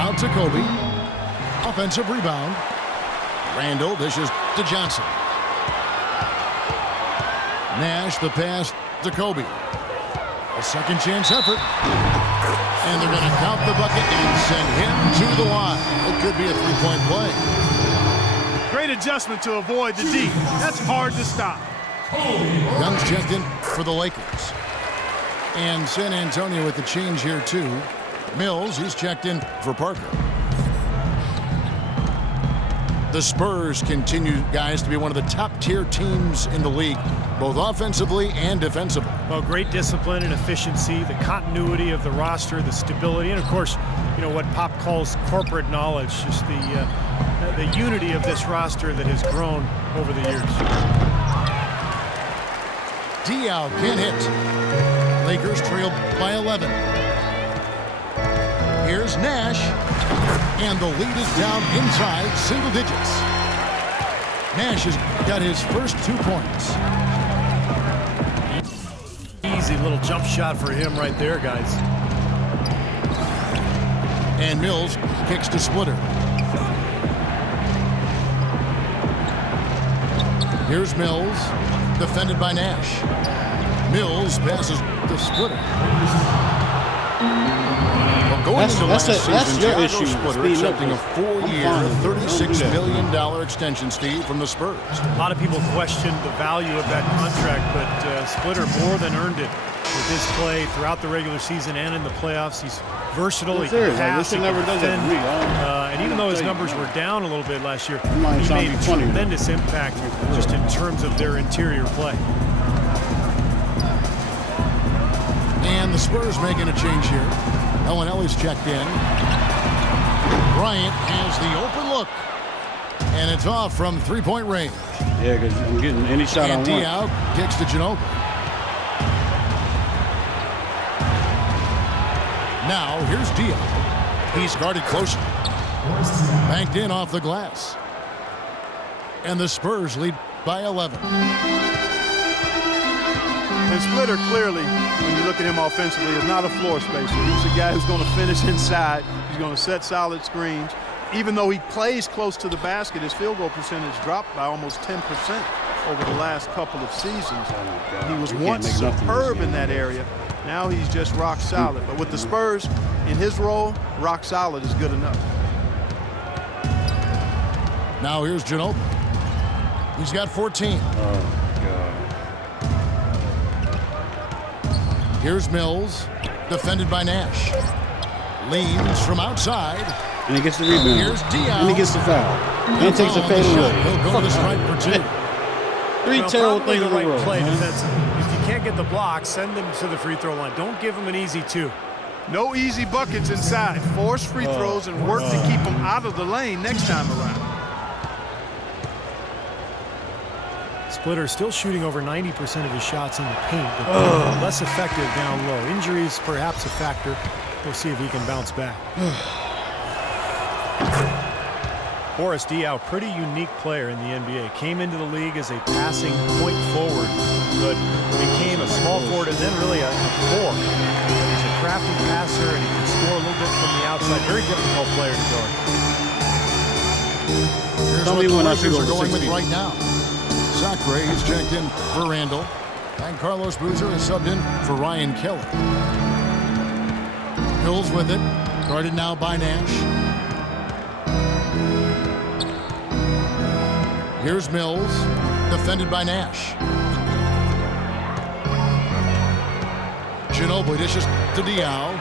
Out to Kobe. Offensive rebound. Randall dishes to Johnson. Nash the pass to Kobe. A second chance effort. And they're going to count the bucket and send him to the line. It could be a three-point play. Great adjustment to avoid the D. That's hard to stop. Young's checked in for the Lakers. And San Antonio with the change here too. Mills, he's checked in for Parker. The Spurs continue, guys, to be one of the top-tier teams in the league, both offensively and defensively. Well, great discipline and efficiency, the continuity of the roster, the stability, and of course, you know what Pop calls corporate knowledge, just the unity of this roster that has grown over the years. Diaw can't hit. Lakers trail by 11. Here's Nash. And the lead is down inside single digits. Nash has got his first 2 points. Easy little jump shot for him right there, guys. And Mills kicks to Splitter. Here's Mills, defended by Nash. Mills passes to Splitter. Going into last season, your Thiago issue. Splitter accepting a 4-year, $36 million extension, Steve, from the Spurs. A lot of people question the value of that contract, but Splitter more than earned it with his play throughout the regular season and in the playoffs. He's versatile, he can pass, he can defend, and even though his numbers were down a little bit last year, he made a tremendous impact just in terms of their interior play. And the Spurs making a change here. Ellie's checked in. Bryant has the open look. And it's off from three-point range. Yeah, because I'm getting any shot I And want. Diao kicks to Ginobili. Now, here's Diao. He's guarded closely. Banked in off the glass. And the Spurs lead by 11. And Splitter, clearly, when you look at him offensively, is not a floor spacer. He's a guy who's going to finish inside. He's going to set solid screens. Even though he plays close to the basket, his field goal percentage dropped by almost 10% over the last couple of seasons. He was once superb in that area. Now he's just rock solid. But with the Spurs, in his role, rock solid is good enough. Now here's Ginobili. He's got 14. Oh, God. Here's Mills, defended by Nash. Leans from outside. And he gets the rebound. Here's Diao. And he gets the foul. And takes a fade away. He'll go to the stripe for two. Three terrible things in a row. Play defensively. If you can't get the block, send them to the free throw line. Don't give them an easy two. No easy buckets inside. Force free throws and work to keep them out of the lane next time around. Splitter still shooting over 90% of his shots in the paint, but less effective down low. Injuries perhaps a factor. We'll see if he can bounce back. Boris Diaw, pretty unique player in the NBA. Came into the league as a passing point forward, but became a small forward and then really a four. He's a crafty passer and he can score a little bit from the outside. Very difficult player to guard. Here's Tell what me the when I Lakers should go are over going 6 with feet. right now. Zachary is checked in for Randall. And Carlos Boozer is subbed in for Ryan Kelly. Mills with it. Guarded now by Nash. Here's Mills. Defended by Nash. Ginobili dishes to Diao.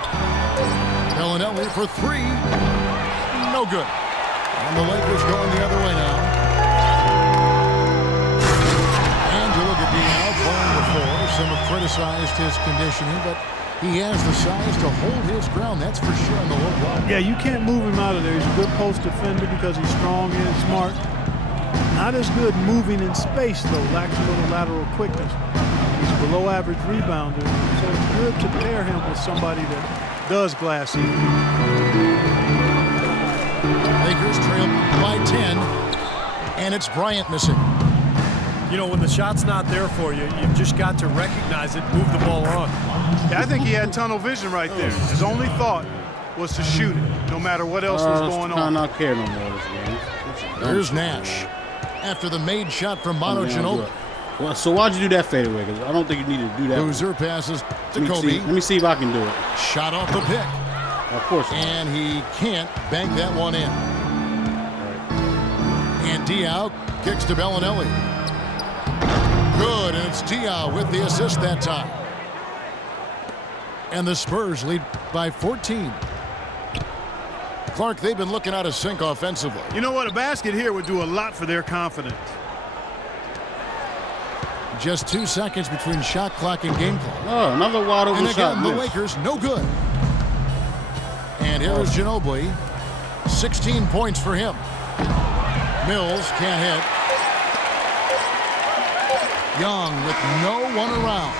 Bellinelli for three. No good. And the Lakers going the other way now. And you look at Diao playing before. Some have criticized his conditioning, but he has the size to hold his ground. That's for sure on the low block. Yeah, you can't move him out of there. He's a good post defender because he's strong and smart. Not as good moving in space, though. Lacks a little lateral quickness. He's a below average rebounder, so it's good to pair him with somebody that does glass easy. Lakers trail by 10, and it's Bryant missing. You know, when the shot's not there for you, you've just got to recognize it, move the ball on. Yeah, I think he had tunnel vision right there. His only thought was to shoot it, no matter what else was going on. I not care no more this game. Here's Nash. After the made shot from Manu Ginobili. Well, so why'd you do that fade away? Because I don't think you need to do that. Boozer passes to Kobe. Let me see if I can do it. Shot off the pick. Of course. And he can't bank that one in. And Diao kicks to Bellinelli. Good, and it's Diao with the assist that time. And the Spurs lead by 14. Clark, they've been looking out of sync offensively. You know what? A basket here would do a lot for their confidence. Just 2 seconds between shot clock and game clock. Oh, another wide open And shot. again, the Lakers, no good. And here is Ginobili. 16 points for him. Mills can't hit. Young with no one around.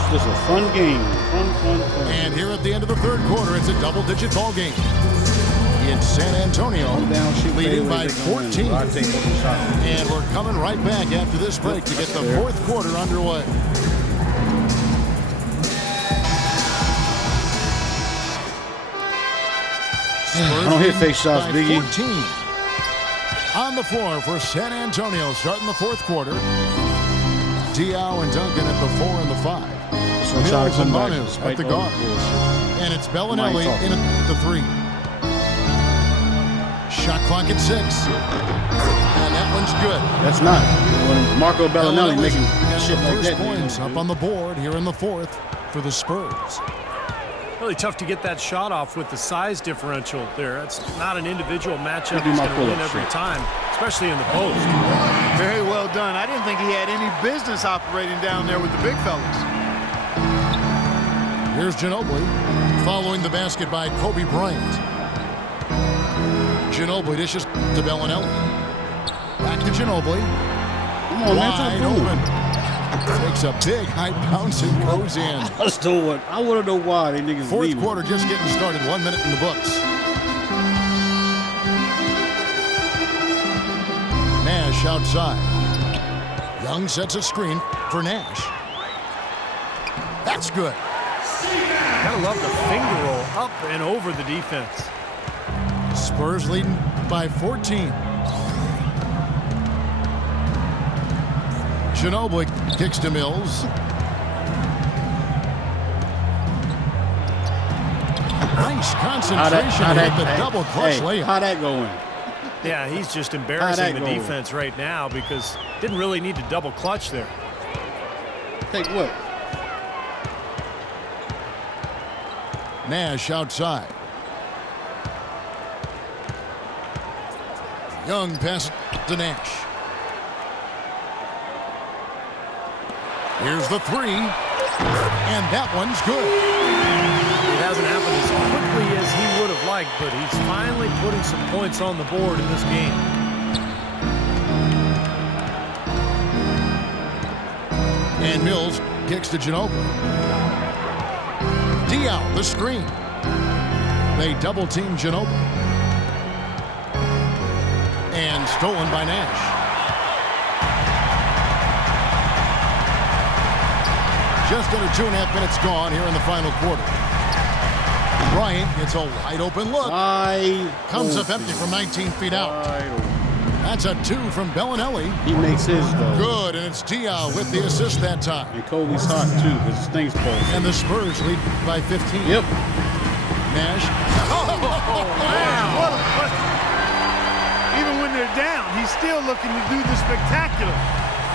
It's just a fun game. Fun. And here at the end of the third quarter, it's a double-digit ball game. In San Antonio, leading by 14. And we're coming right back after this break to get the fourth quarter underway. I don't hit face shots, Biggie. 14. On the floor for San Antonio, starting the fourth quarter. Diao and Duncan at the 4 and the 5. Mills and Manu at the guard. And it's Bellinelli in at the 3. Shot clock at 6. And that one's good. That's not. When Marco Bellinelli making has shit the like first that. points up on the board here in the fourth for the Spurs. Really tough to get that shot off with the size differential there. It's not an individual matchup Do that's my going to win pull-up every shit. time, especially in the post. Very well done. I didn't think he had any business operating down there with the big fellas. Here's Ginobili following the basket by Kobe Bryant. Ginobili dishes to Bellinelli. Back to Ginobili. Come on, man. Wide Stop open. doing. Takes a big high bounce and goes in. Let's do it. I want to know why they niggas Fourth leaving. quarter just getting started. 1 minute in the books. Nash outside. Young sets a screen for Nash. That's good. Gotta love the finger roll up and over the defense. Spurs leading by 14. Ginobili kicks to Mills. Nice concentration at the double clutch layup. How that going? Yeah, he's just embarrassing the defense right now because didn't really need to double clutch there. Take what? Nash outside. Young passes to Nash. Here's the three, and that one's good. It hasn't happened as quickly as he would have liked, but he's finally putting some points on the board in this game. And Mills kicks to Ginobili. Diaw, the screen. They double-team Ginobili. And stolen by Nash. Just under 2.5 minutes gone here in the final quarter. Bryant gets a wide-open look. Comes up empty from 19 feet out. That's a 2 from Bellinelli. He makes his, though. Good, and it's Diaw with the assist that time. And Kobe's hot, too, because his thing's cold. And the Spurs lead by 15. Yep. Nash. Even when they're down, he's still looking to do the spectacular.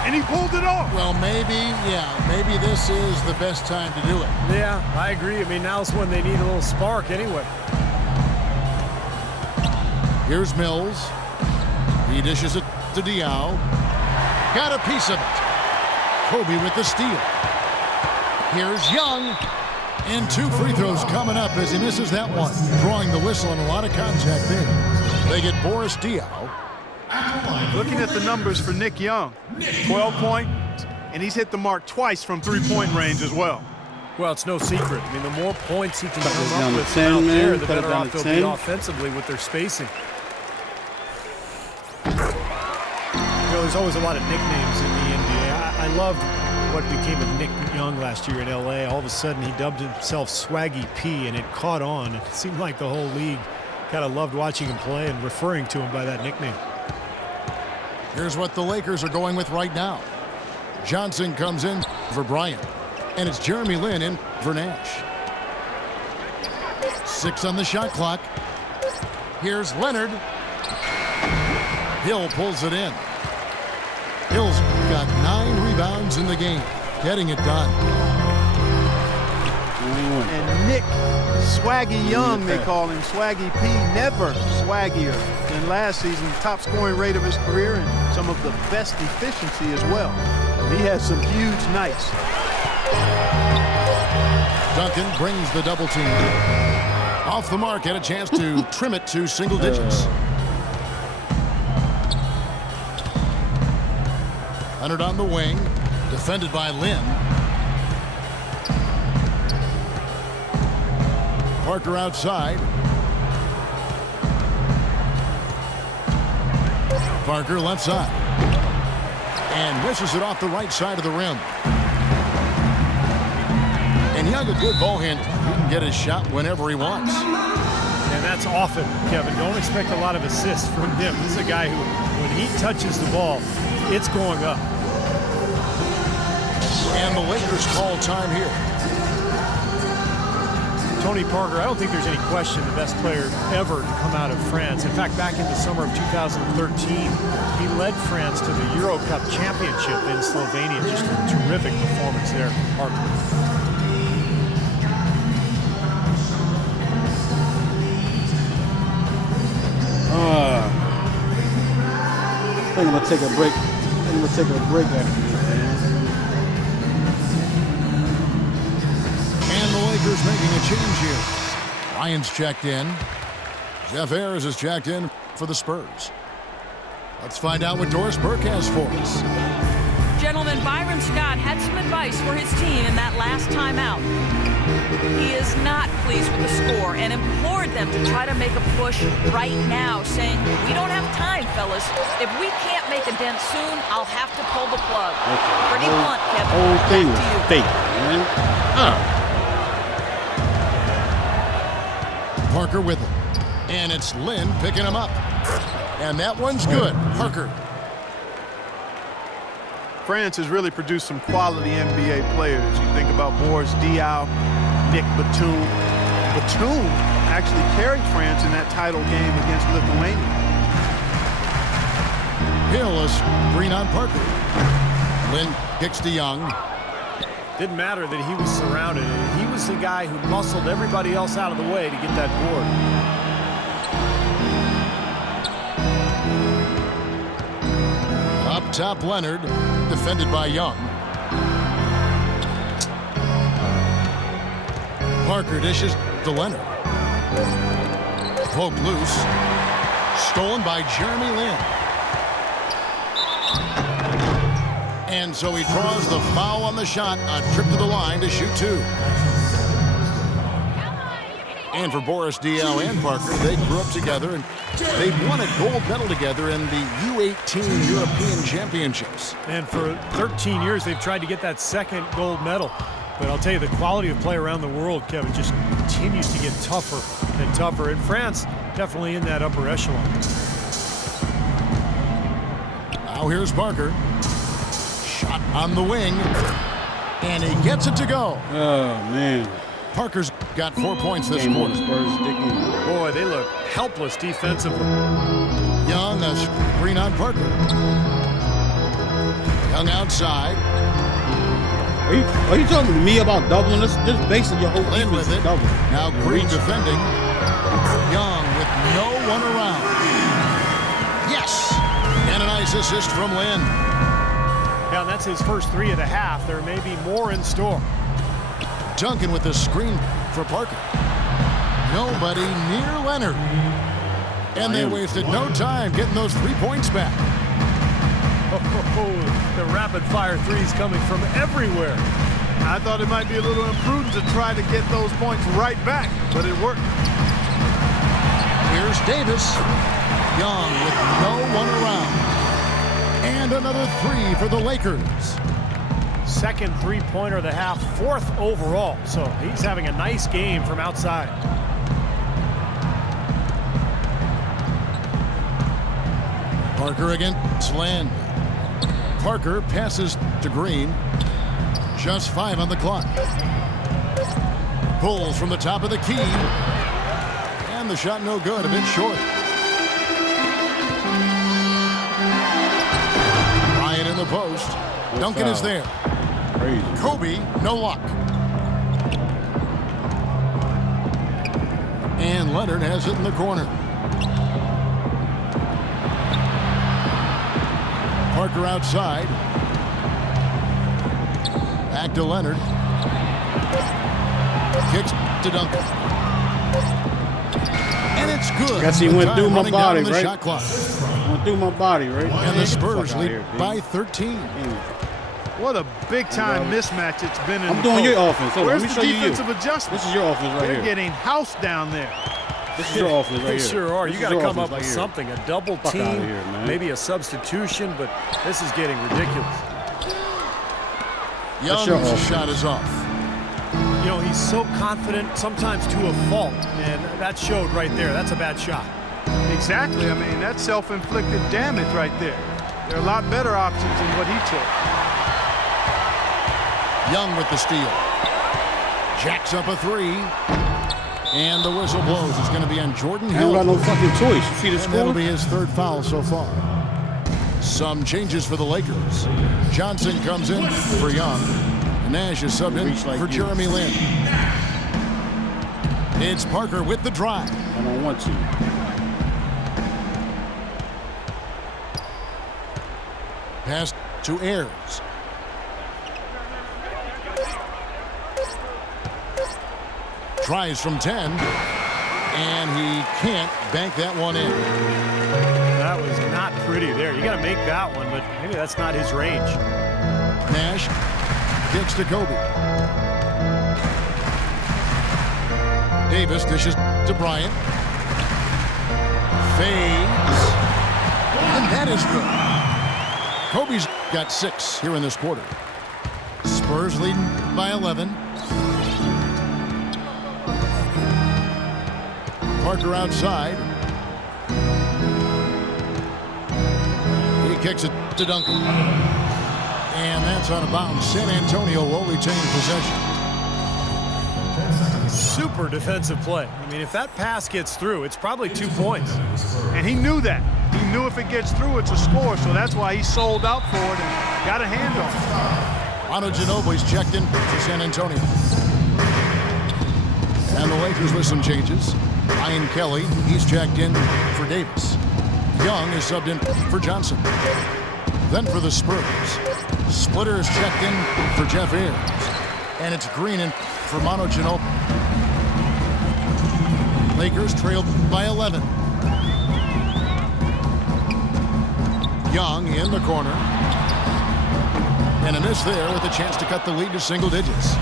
And he pulled it off. Well, maybe this is the best time to do it. Yeah, I agree. I mean, now's when they need a little spark anyway. Here's Mills. He dishes it to Diaw. Got a piece of it. Kobe with the steal. Here's Young. And 2 free throws coming up as he misses that one. Drawing the whistle and a lot of contact there. They get Boris Diaw. Looking at the numbers for Nick Young, 12 points, and he's hit the mark twice from three-point range as well. Well, it's no secret. I mean, the more points he can Cut it come down up to with 10, out man. there, the Cut it better down off to they'll be 10. offensively with their spacing. You know, there's always a lot of nicknames in the NBA. I loved what became of Nick Young last year in L.A. All of a sudden, he dubbed himself Swaggy P, and it caught on. It seemed like the whole league kind of loved watching him play and referring to him by that nickname. Here's what the Lakers are going with right now. Johnson comes in for Bryant. And it's Jeremy Lin in for Nash. 6 on the shot clock. Here's Leonard. Hill pulls it in. Hill's got 9 rebounds in the game. Getting it done. And Nick Swaggy Young, they call him, Swaggy P, never swaggier than last season. Top scoring rate of his career and some of the best efficiency as well. He has some huge nights. Duncan brings the double team. Off the mark, had a chance to trim it to single digits. Leonard on the wing, defended by Lin. Parker outside. Parker left side. And misses it off the right side of the rim. And Young, a good ball hand. He can get his shot whenever he wants. And that's often, Kevin. Don't expect a lot of assists from him. This is a guy who, when he touches the ball, it's going up. And the Lakers call time here. Tony Parker, I don't think there's any question the best player ever to come out of France. In fact, back in the summer of 2013, he led France to the Euro Cup championship in Slovenia. Just a terrific performance there, Parker. I think I'm gonna take a break. After this, man. And the Lakers making a change here. Ryan's checked in. Jeff Ayers is checked in for the Spurs. Let's find out what Doris Burke has for us. Gentlemen, Byron Scott had some advice for his team in that last timeout. He is not pleased with the score and implored them to try to make a push right now, saying, "We don't have time, fellas. If we can't make a dent soon, I'll have to pull the plug." Okay. Pretty blunt, Kevin. Whole thing Back to was you. fake, man. Parker with it. And it's Lynn picking him up. And that one's good. Parker. France has really produced some quality NBA players. You think about Boris Diaw, Nick Batum. Batum actually carried France in that title game against Lithuania. Hill is green on Parker. Lynn kicks to Young. Didn't matter that he was surrounded. He was the guy who muscled everybody else out of the way to get that board. Up top, Leonard, defended by Young. Parker dishes to Leonard. Poked loose. Stolen by Jeremy Lin. And so he draws the foul on the shot. A trip to the line to shoot two. And for Boris Diaw and Parker, they grew up together and they won a gold medal together in the U18 European Championships. And for 13 years, they've tried to get that second gold medal. But I'll tell you, the quality of play around the world, Kevin, just continues to get tougher and tougher. And France, definitely in that upper echelon. Now here's Parker. Shot on the wing. And he gets it to go. Oh, man. Parker's got 4 points this Game on quarter. the Spurs dig in. Boy, they look helpless defensively. Young, a screen on Parker. Young outside. Are you talking to me about doubling? This basically your whole Lynn defense with is it. double. Now Green defending. Young with no one around. Yes! And a nice assist from Lynn. Yeah, and that's his first three of the half. There may be more in store. Duncan with the screen for Parker. Nobody near Leonard. And they wasted no time getting those 3 points back. Oh, the rapid-fire threes coming from everywhere. I thought it might be a little imprudent to try to get those points right back, but it worked. Here's Davis. Young with no one around. And another three for the Lakers. Second three-pointer of the half, fourth overall. So he's having a nice game from outside. Parker against Lynn. Parker passes to Green. Just 5 on the clock. Pulls from the top of the key. And the shot no good, a bit short. Bryant in the post. Duncan is there. Crazy. Kobe, no luck. And Leonard has it in the corner. Parker outside. Back to Leonard. Kicks to Duncan. And it's good. Guess he went through my body, right? Shot clock. Went through my body, right? And the Spurs Fuck out lead here, dude. by 13. What a big-time mismatch it's been in I'm the doing post. your offense. Hold on, Where's let me the show you defensive adjustment? This is your offense right They're here. getting housed down there. This is your offense right They here. sure are. This You is got to your come offense up right with here. something, a double Fuck team, outta here, man. maybe a substitution, but this is getting ridiculous. That's your Young's offense. shot is off. You know, he's so confident, sometimes to a fault, and that showed right there. That's a bad shot. Exactly. I mean, that's self-inflicted damage right there. There are a lot better options than what he took. Young with the steal. Jacks up a three. And the whistle blows. It's going to be on Jordan I Hill. don't got no fucking choice. You see the And that'll score? be his third foul so far. Some changes for the Lakers. Johnson comes in for Young. Nash is subbed in Reach like for you. Jeremy Lin. It's Parker with the drive. I don't want to. Pass to Ayers. Tries from 10. And he can't bank that one in. That was not not pretty there. You got to make that one, but maybe that's not his range. Nash kicks to Kobe. Davis dishes to Bryant. Fades. And that is good. Kobe's got 6 here in this quarter. Spurs leading by 11. Parker outside. He kicks it to Duncan. And that's out of bounds. San Antonio will retain possession. Super defensive play. I mean, if that pass gets through, it's probably 2 points. And he knew that. He knew if it gets through, it's a score, so that's why he sold out for it and got a hand on it. Manu Ginobili's checked in for San Antonio. And the Lakers with some changes. Ryan Kelly, he's checked in for Davis. Young is subbed in for Johnson. Then for the Spurs, Splitter is checked in for Jeff Ayers. And it's Green in for Manu Ginobili. Lakers trailed by 11. Young in the corner. And a miss there with a chance to cut the lead to single digits.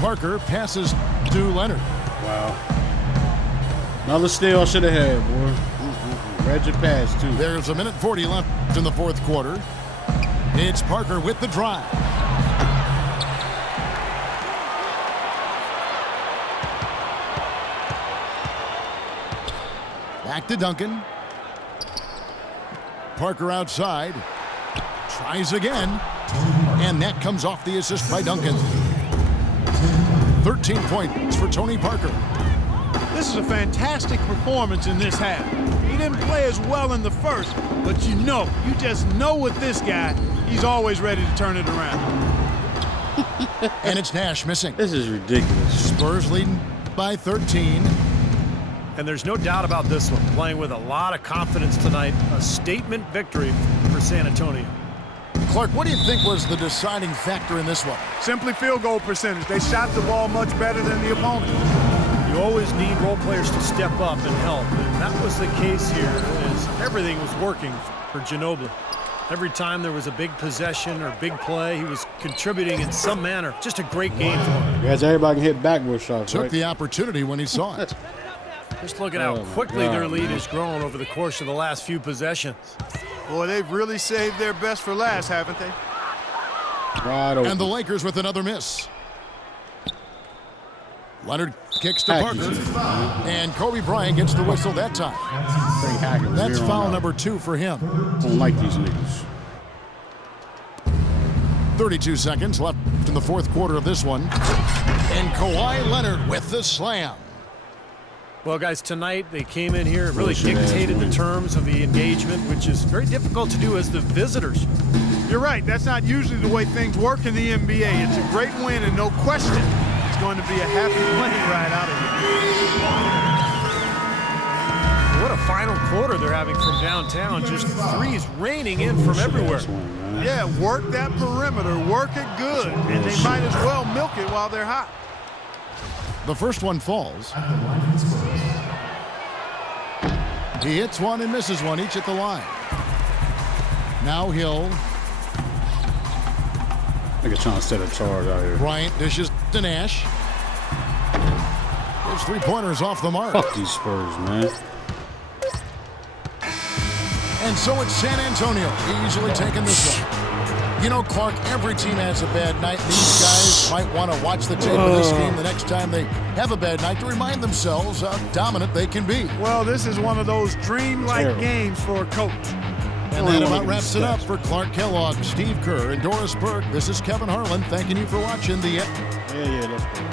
Parker passes to Leonard. Wow. Another steal should have had, boy. Read your pass, too. There's a minute 40 left in the fourth quarter. It's Parker with the drive. Back to Duncan. Parker outside. Tries again. And that comes off the assist by Duncan. 13 points for Tony Parker. This is a fantastic performance in this half. He didn't play as well in the first, but you just know with this guy, he's always ready to turn it around. And it's Nash missing. This is ridiculous. Spurs leading by 13. And there's no doubt about this one. Playing with a lot of confidence tonight. A statement victory for San Antonio. Clark, what do you think was the deciding factor in this one? Simply field goal percentage. They shot the ball much better than the opponent. You always need role players to step up and help, and that was the case here, as everything was working for Ginobili. Every time there was a big possession or big play, he was contributing in some manner. Just a great game for him. Guys, everybody can hit backward shots, Took right? the opportunity when he saw it. Just look at how quickly their lead has grown over the course of the last few possessions. Boy, they've really saved their best for last, haven't they? Right over. And the Lakers with another miss. Leonard kicks to Parker. And Kobe Bryant gets the whistle that time. That's foul number 2 for him. Don't like these niggas. 32 seconds left in the fourth quarter of this one. And Kawhi Leonard with the slam. Well, guys, tonight they came in here and really dictated the terms of the engagement, which is very difficult to do as the visitors. You're right. That's not usually the way things work in the NBA. It's a great win, and no question, it's going to be a happy plane ride out of here. What a final quarter they're having from downtown. Just threes raining in from everywhere. Yeah, work that perimeter. Work it good. And they might as well milk it while they're hot. The first one falls. He hits one and misses one, each at the line. Now Hill. Nigga trying to set a charge out here. Bryant dishes to Nash. Those 3-pointers off the mark. Fuck these Spurs, man. And so it's San Antonio easily taking this one. You know, Clark, every team has a bad night. These guys might want to watch the tape of this game the next time they have a bad night to remind themselves how dominant they can be. Well, this is one of those dreamlike games for a coach. And that about wraps it up for Clark Kellogg, Steve Kerr, and Doris Burke. This is Kevin Harlan thanking you for watching the... Yeah, that's cool.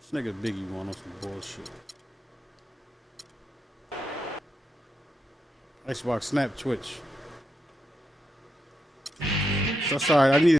This nigga Biggie want on some bullshit. Xbox, Snap, Twitch. So sorry, I need